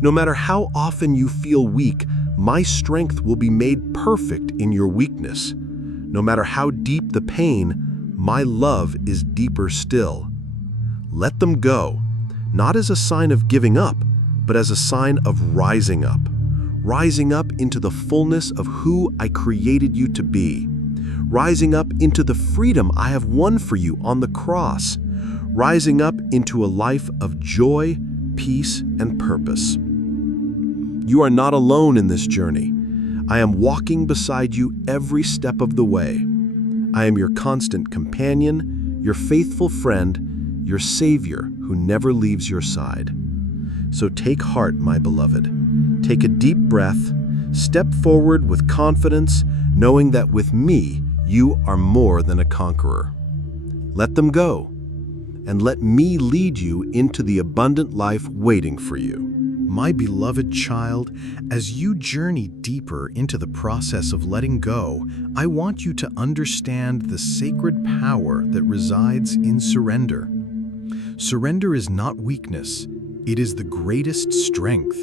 No matter how often you feel weak, my strength will be made perfect in your weakness. No matter how deep the pain, my love is deeper still. Let them go, not as a sign of giving up, but as a sign of rising up into the fullness of who I created you to be, rising up into the freedom I have won for you on the cross, rising up into a life of joy, peace, and purpose. You are not alone in this journey. I am walking beside you every step of the way. I am your constant companion, your faithful friend, your Savior who never leaves your side. So take heart, my beloved. Take a deep breath, step forward with confidence, knowing that with me, you are more than a conqueror. Let them go, and let me lead you into the abundant life waiting for you. My beloved child, as you journey deeper into the process of letting go, I want you to understand the sacred power that resides in surrender. Surrender is not weakness. It is the greatest strength.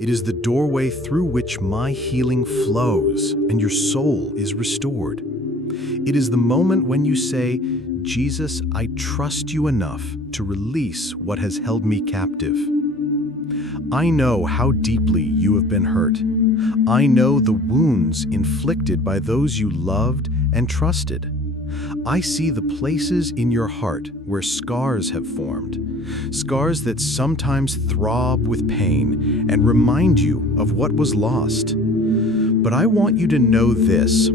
It is the doorway through which my healing flows and your soul is restored. It is the moment when you say, Jesus, I trust you enough to release what has held me captive. I know how deeply you have been hurt. I know the wounds inflicted by those you loved and trusted. I see the places in your heart where scars have formed, scars that sometimes throb with pain and remind you of what was lost. But I want you to know this: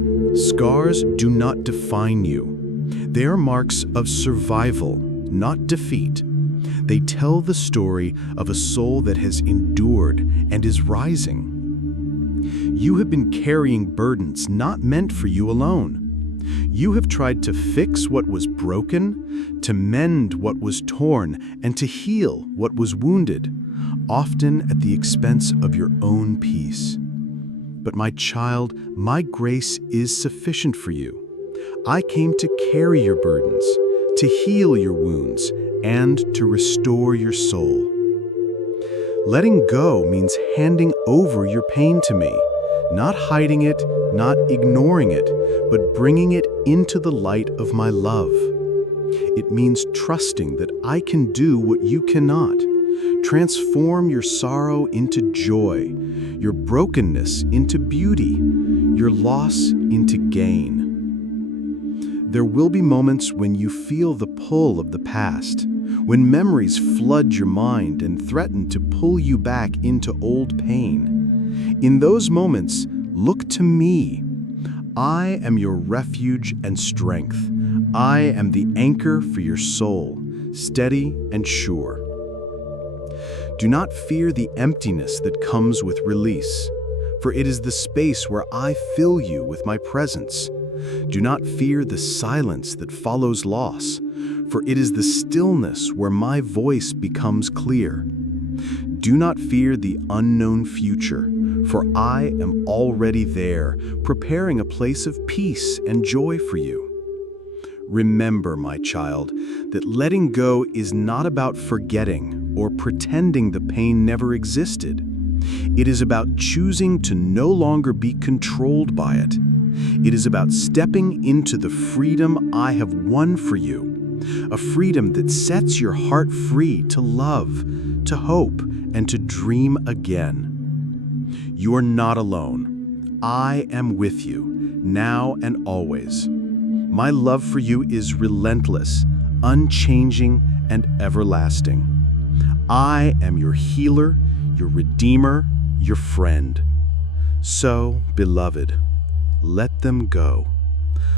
scars do not define you. They are marks of survival, not defeat. They tell the story of a soul that has endured and is rising. You have been carrying burdens not meant for you alone. You have tried to fix what was broken, to mend what was torn, and to heal what was wounded, often at the expense of your own peace. But my child, my grace is sufficient for you. I came to carry your burdens, to heal your wounds, and to restore your soul. Letting go means handing over your pain to me, not hiding it, not ignoring it, but bringing it into the light of my love. It means trusting that I can do what you cannot, transform your sorrow into joy, your brokenness into beauty, your loss into gain. There will be moments when you feel the pull of the past, when memories flood your mind and threaten to pull you back into old pain. In those moments, look to me. I am your refuge and strength. I am the anchor for your soul, steady and sure. Do not fear the emptiness that comes with release, for it is the space where I fill you with my presence. Do not fear the silence that follows loss, for it is the stillness where my voice becomes clear. Do not fear the unknown future, for I am already there, preparing a place of peace and joy for you. Remember, my child, that letting go is not about forgetting or pretending the pain never existed. It is about choosing to no longer be controlled by it. It is about stepping into the freedom I have won for you, a freedom that sets your heart free to love, to hope, and to dream again. You are not alone. I am with you, now and always. My love for you is relentless, unchanging, and everlasting. I am your healer, your redeemer, your friend. So, beloved, let them go.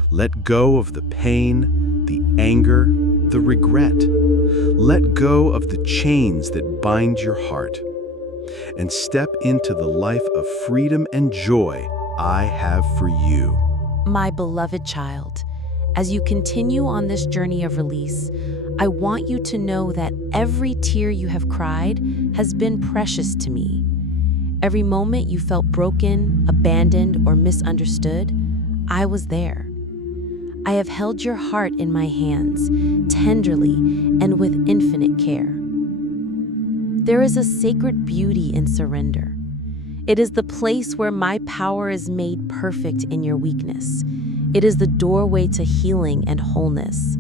Let go of the pain, the anger, the regret. Let go of the chains that bind your heart, and step into the life of freedom and joy I have for you. My beloved child, as you continue on this journey of release, I want you to know that every tear you have cried has been precious to me. Every moment you felt broken, abandoned, or misunderstood, I was there. I have held your heart in my hands, tenderly and with infinite care. There is a sacred beauty in surrender. It is the place where my power is made perfect in your weakness. It is the doorway to healing and wholeness.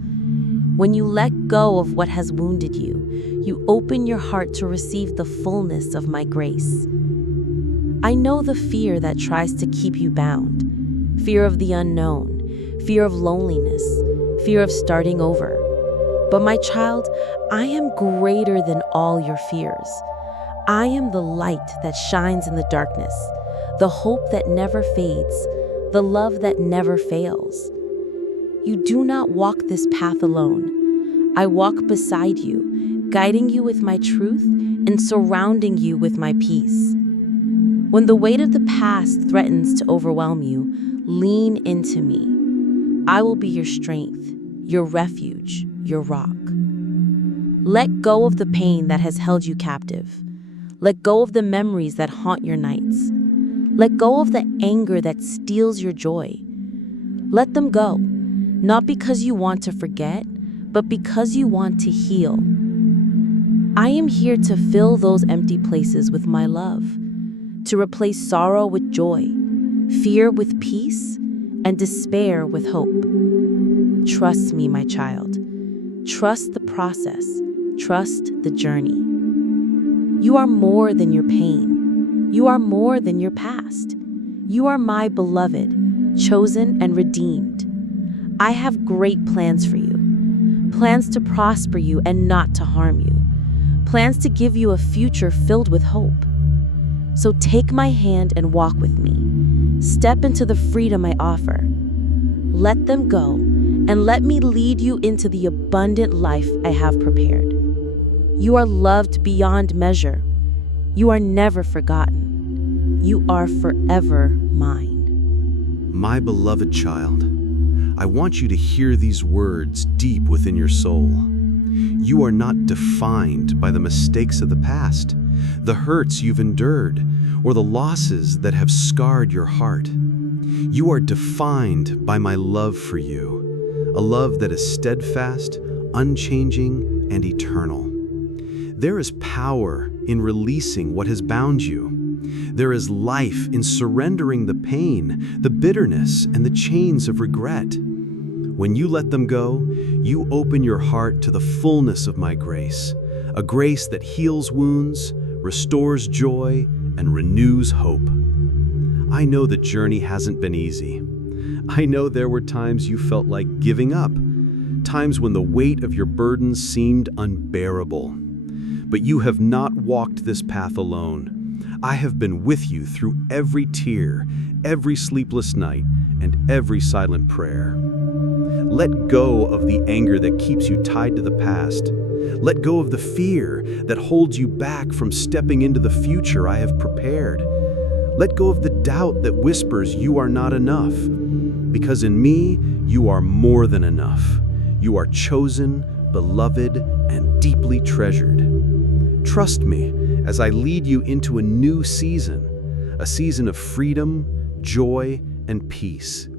When you let go of what has wounded you, you open your heart to receive the fullness of my grace. I know the fear that tries to keep you bound, fear of the unknown, fear of loneliness, fear of starting over. But my child, I am greater than all your fears. I am the light that shines in the darkness, the hope that never fades, the love that never fails. You do not walk this path alone. I walk beside you, guiding you with my truth and surrounding you with my peace. When the weight of the past threatens to overwhelm you, lean into me. I will be your strength, your refuge, your rock. Let go of the pain that has held you captive. Let go of the memories that haunt your nights. Let go of the anger that steals your joy. Let them go, not because you want to forget, but because you want to heal. I am here to fill those empty places with my love, to replace sorrow with joy, fear with peace, and despair with hope. Trust me, my child. Trust the process. Trust the journey. You are more than your pain. You are more than your past. You are my beloved, chosen and redeemed. I have great plans for you. Plans to prosper you and not to harm you. Plans to give you a future filled with hope. So take my hand and walk with me. Step into the freedom I offer. Let them go, and let me lead you into the abundant life I have prepared. You are loved beyond measure. You are never forgotten. You are forever mine. My beloved child, I want you to hear these words deep within your soul. You are not defined by the mistakes of the past, the hurts you've endured, or the losses that have scarred your heart. You are defined by my love for you, a love that is steadfast, unchanging, and eternal. There is power in releasing what has bound you. There is life in surrendering the pain, the bitterness, and the chains of regret. When you let them go, you open your heart to the fullness of my grace, a grace that heals wounds, restores joy, and renews hope. I know the journey hasn't been easy. I know there were times you felt like giving up, times when the weight of your burdens seemed unbearable. But you have not walked this path alone. I have been with you through every tear, every sleepless night, and every silent prayer. Let go of the anger that keeps you tied to the past. Let go of the fear that holds you back from stepping into the future I have prepared. Let go of the doubt that whispers you are not enough. Because in me, you are more than enough. You are chosen, beloved, and deeply treasured. Trust me as I lead you into a new season, a season of freedom, joy, and peace.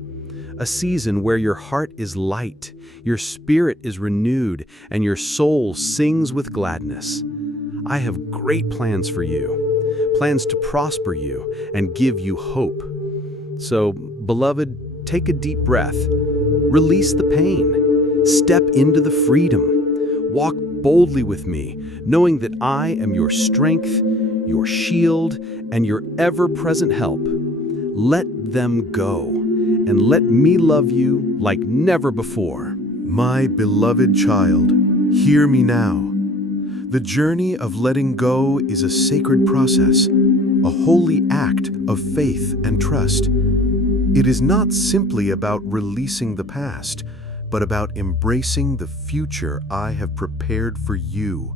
A season where your heart is light, your spirit is renewed, and your soul sings with gladness. I have great plans for you, plans to prosper you and give you hope. So, beloved, take a deep breath, release the pain, step into the freedom, walk boldly with me, knowing that I am your strength, your shield, and your ever-present help. Let them go, and let me love you like never before. My beloved child, hear me now. The journey of letting go is a sacred process, a holy act of faith and trust. It is not simply about releasing the past, but about embracing the future I have prepared for you.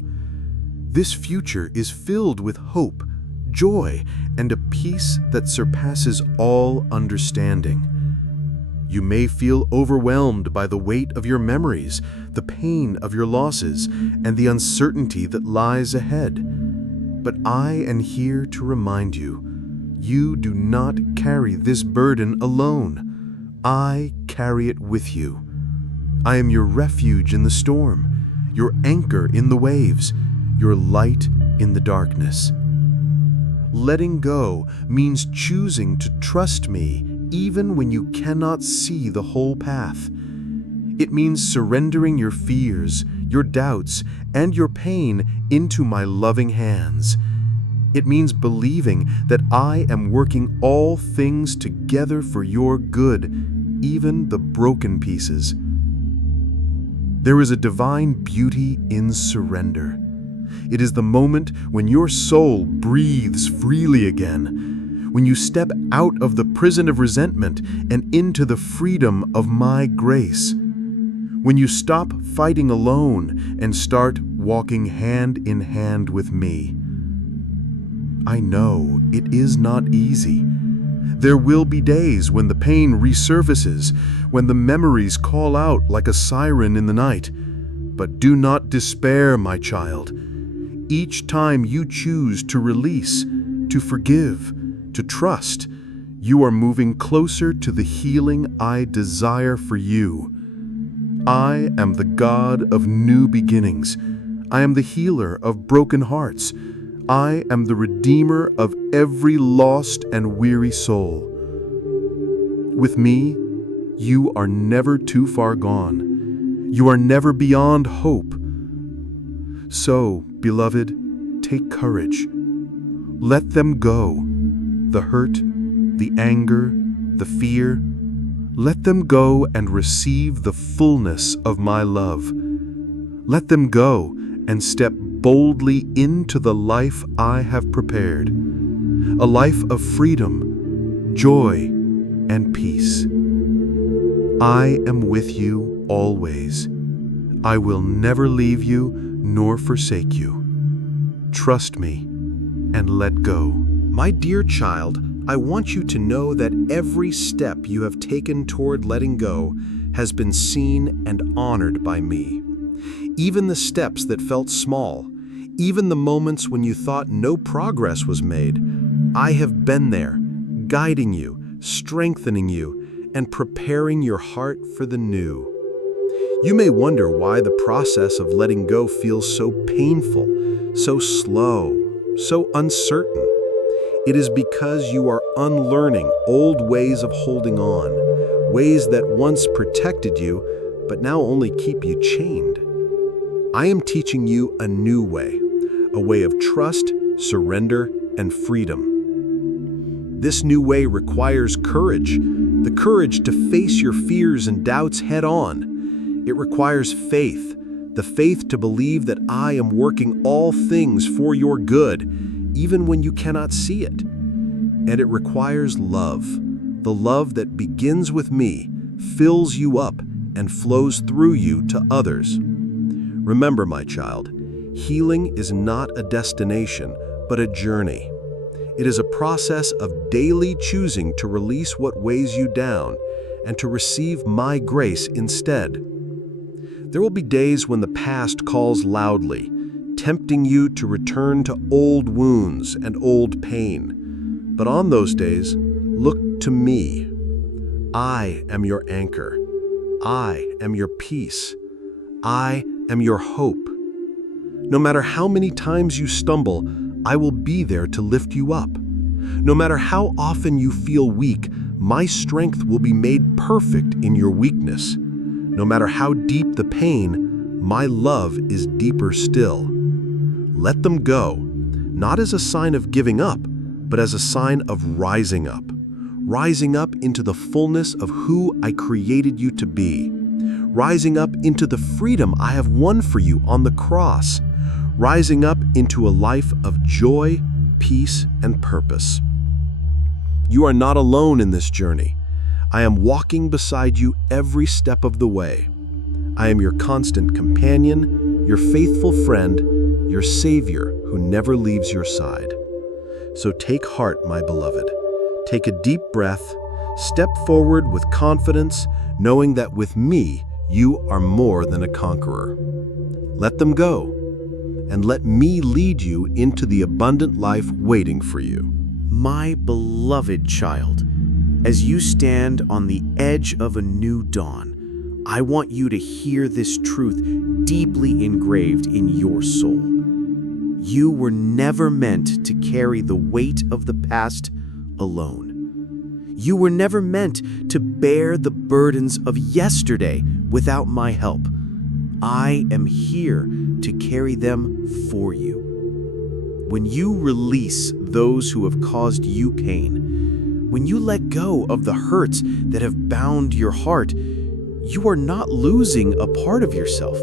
This future is filled with hope, joy, and a peace that surpasses all understanding. You may feel overwhelmed by the weight of your memories, the pain of your losses, and the uncertainty that lies ahead. But I am here to remind you, you do not carry this burden alone. I carry it with you. I am your refuge in the storm, your anchor in the waves, your light in the darkness. Letting go means choosing to trust me even when you cannot see the whole path. It means surrendering your fears, your doubts, and your pain into my loving hands. It means believing that I am working all things together for your good, even the broken pieces. There is a divine beauty in surrender. It is the moment when your soul breathes freely again, when you step out of the prison of resentment and into the freedom of my grace, when you stop fighting alone and start walking hand in hand with me. I know it is not easy. There will be days when the pain resurfaces, when the memories call out like a siren in the night. But do not despair, my child. Each time you choose to release, to forgive, to trust, you are moving closer to the healing I desire for you. I am the God of new beginnings. I am the healer of broken hearts. I am the redeemer of every lost and weary soul. With me, you are never too far gone. You are never beyond hope. So, beloved, take courage. Let them go. The hurt, the anger, the fear. Let them go and receive the fullness of my love. Let them go and step boldly into the life I have prepared. A life of freedom, joy, and peace. I am with you always. I will never leave you nor forsake you. Trust me and let go. My dear child, I want you to know that every step you have taken toward letting go has been seen and honored by me. Even the steps that felt small, even the moments when you thought no progress was made, I have been there, guiding you, strengthening you, and preparing your heart for the new. You may wonder why the process of letting go feels so painful, so slow, so uncertain. It is because you are unlearning old ways of holding on, ways that once protected you, but now only keep you chained. I am teaching you a new way, a way of trust, surrender, and freedom. This new way requires courage, the courage to face your fears and doubts head on. It requires faith, the faith to believe that I am working all things for your good, even when you cannot see it. And it requires love, the love that begins with me, fills you up, and flows through you to others. Remember, my child, healing is not a destination, but a journey. It is a process of daily choosing to release what weighs you down and to receive my grace instead. There will be days when the past calls loudly, tempting you to return to old wounds and old pain. But on those days, look to me. I am your anchor. I am your peace. I am your hope. No matter how many times you stumble, I will be there to lift you up. No matter how often you feel weak, my strength will be made perfect in your weakness. No matter how deep the pain, my love is deeper still. Let them go, not as a sign of giving up, but as a sign of rising up into the fullness of who I created you to be, rising up into the freedom I have won for you on the cross, rising up into a life of joy, peace, and purpose. You are not alone in this journey. I am walking beside you every step of the way. I am your constant companion, your faithful friend, your Savior who never leaves your side. So take heart, my beloved. Take a deep breath, step forward with confidence, knowing that with me, you are more than a conqueror. Let them go, and let me lead you into the abundant life waiting for you. My beloved child, as you stand on the edge of a new dawn, I want you to hear this truth deeply engraved in your soul. You were never meant to carry the weight of the past alone. You were never meant to bear the burdens of yesterday without my help. I am here to carry them for you. When you release those who have caused you pain, when you let go of the hurts that have bound your heart, you are not losing a part of yourself.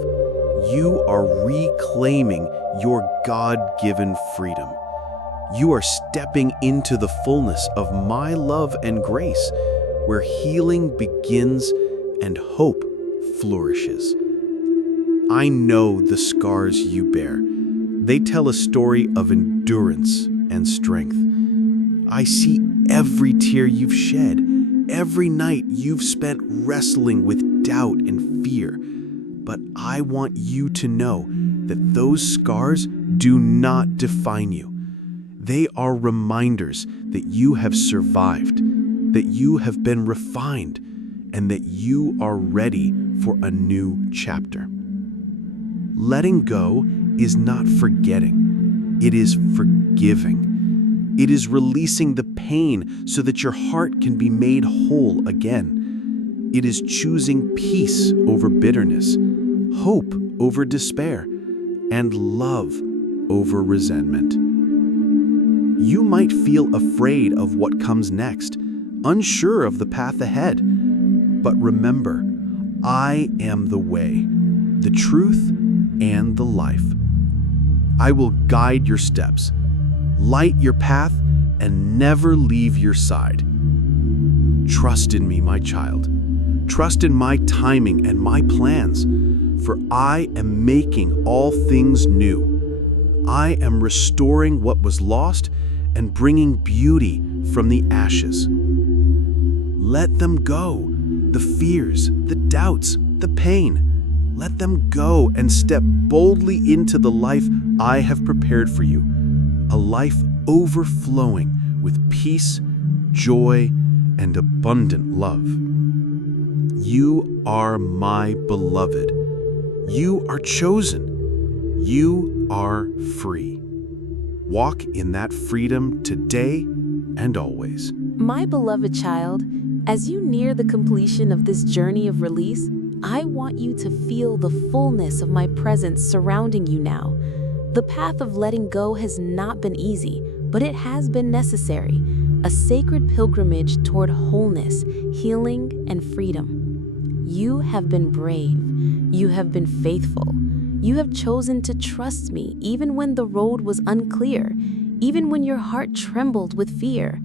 You are reclaiming your God-given freedom. You are stepping into the fullness of my love and grace, where healing begins and hope flourishes. I know the scars you bear. They tell a story of endurance and strength. I see every tear you've shed, every night you've spent wrestling with doubt and fear. But I want you to know that those scars do not define you. They are reminders that you have survived, that you have been refined, and that you are ready for a new chapter. Letting go is not forgetting, it is forgiving. It is releasing the pain so that your heart can be made whole again. It is choosing peace over bitterness, hope over despair, and love over resentment. You might feel afraid of what comes next, unsure of the path ahead. But remember, I am the way, the truth, and the life. I will guide your steps, light your path, and never leave your side. Trust in me, my child. Trust in my timing and my plans, for I am making all things new. I am restoring what was lost and bringing beauty from the ashes. Let them go, the fears, the doubts, the pain. Let them go and step boldly into the life I have prepared for you, a life overflowing with peace, joy, and abundant love. You are my beloved. You are chosen. You are free. Walk in that freedom today and always. My beloved child, as you near the completion of this journey of release, I want you to feel the fullness of my presence surrounding you now. The path of letting go has not been easy, but it has been necessary, a sacred pilgrimage toward wholeness, healing, and freedom. You have been brave. You have been faithful. You have chosen to trust me even when the road was unclear, even when your heart trembled with fear.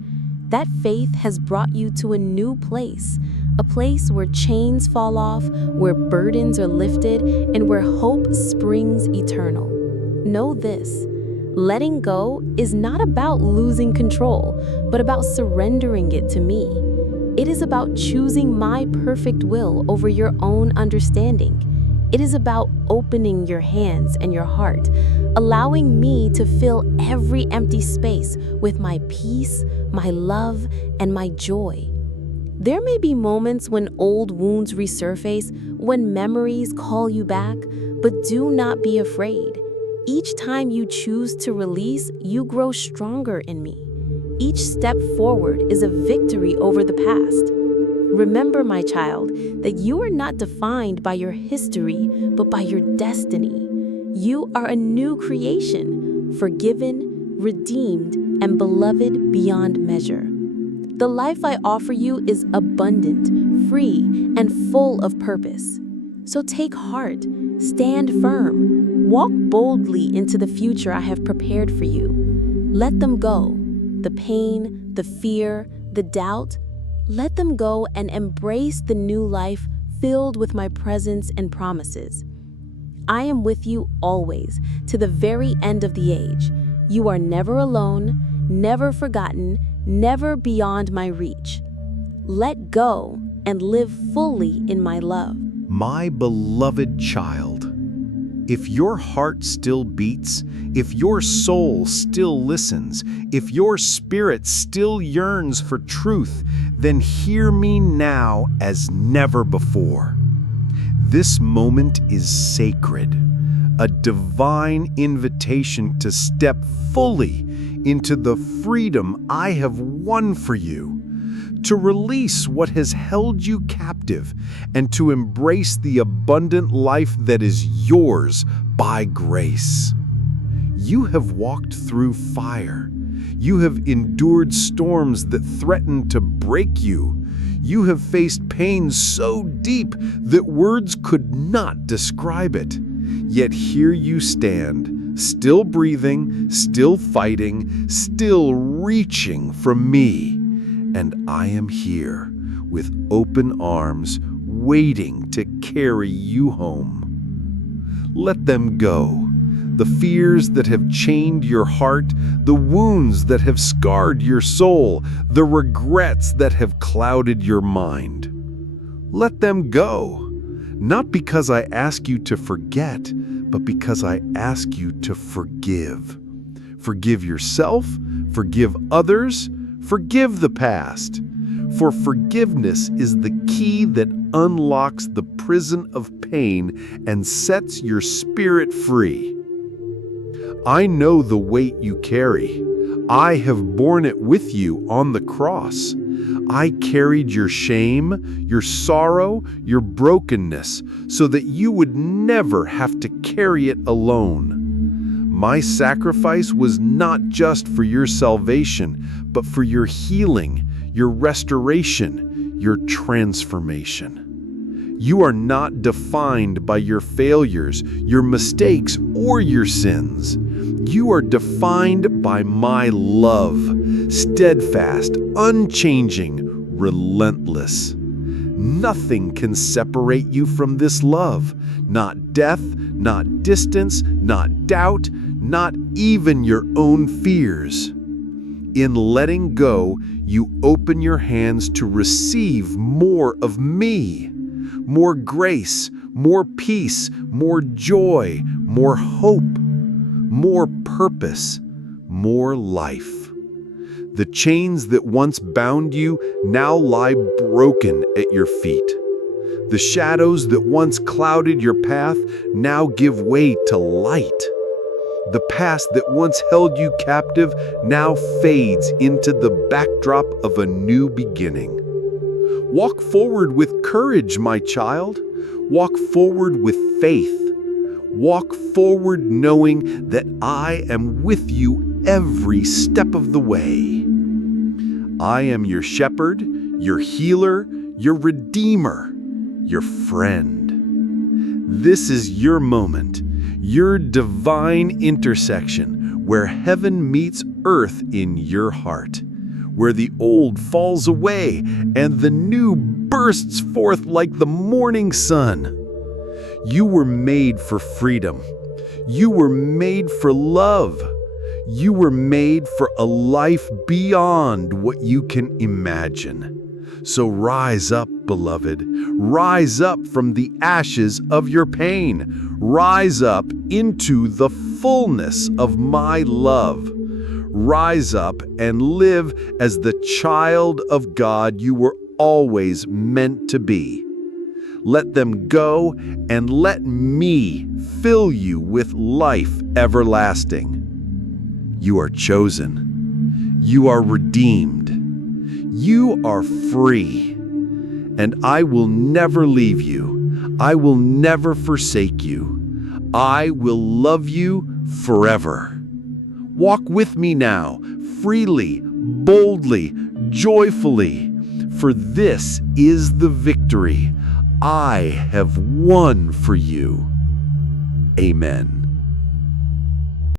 That faith has brought you to a new place, a place where chains fall off, where burdens are lifted, and where hope springs eternal. Know this: letting go is not about losing control, but about surrendering it to me. It is about choosing my perfect will over your own understanding. It is about opening your hands and your heart, allowing me to fill every empty space with my peace, my love, and my joy. There may be moments when old wounds resurface, when memories call you back, but do not be afraid. Each time you choose to release, you grow stronger in me. Each step forward is a victory over the past. Remember, my child, that you are not defined by your history, but by your destiny. You are a new creation, forgiven, redeemed, and beloved beyond measure. The life I offer you is abundant, free, and full of purpose. So take heart, stand firm, walk boldly into the future I have prepared for you. Let them go, the pain, the fear, the doubt. Let them go and embrace the new life filled with my presence and promises. I am with you always, to the very end of the age. You are never alone, never forgotten, never beyond my reach. Let go and live fully in my love. My beloved child, if your heart still beats, if your soul still listens, if your spirit still yearns for truth, then hear me now as never before. This moment is sacred, a divine invitation to step fully into the freedom I have won for you, to release what has held you captive, and to embrace the abundant life that is yours by grace. You have walked through fire. You have endured storms that threatened to break you. You have faced pain so deep that words could not describe it. Yet here you stand, still breathing, still fighting, still reaching for me. And I am here with open arms, waiting to carry you home. Let them go. The fears that have chained your heart, the wounds that have scarred your soul, the regrets that have clouded your mind. Let them go. Not because I ask you to forget, but because I ask you to forgive. Forgive yourself, forgive others, forgive the past, for forgiveness is the key that unlocks the prison of pain and sets your spirit free. I know the weight you carry. I have borne it with you on the cross. I carried your shame, your sorrow, your brokenness, so that you would never have to carry it alone. My sacrifice was not just for your salvation, but for your healing, your restoration, your transformation. You are not defined by your failures, your mistakes, or your sins. You are defined by my love, steadfast, unchanging, relentless. Nothing can separate you from this love. Not death, not distance, not doubt, not even your own fears. In letting go, you open your hands to receive more of me. More grace, more peace, more joy, more hope, more purpose, more life. The chains that once bound you now lie broken at your feet. The shadows that once clouded your path now give way to light. The past that once held you captive now fades into the backdrop of a new beginning. Walk forward with courage, my child. Walk forward with faith. Walk forward knowing that I am with you every step of the way. I am your shepherd, your healer, your redeemer, your friend. This is your moment, your divine intersection where heaven meets earth in your heart, where the old falls away and the new bursts forth like the morning sun. You were made for freedom. You were made for love. You were made for a life beyond what you can imagine. So rise up, beloved. Rise up from the ashes of your pain. Rise up into the fullness of my love. Rise up and live as the child of God you were always meant to be. Let them go and let me fill you with life everlasting. You are chosen. You are redeemed. You are free. And I will never leave you. I will never forsake you. I will love you forever. Walk with me now, freely, boldly, joyfully, for this is the victory I have won for you. Amen.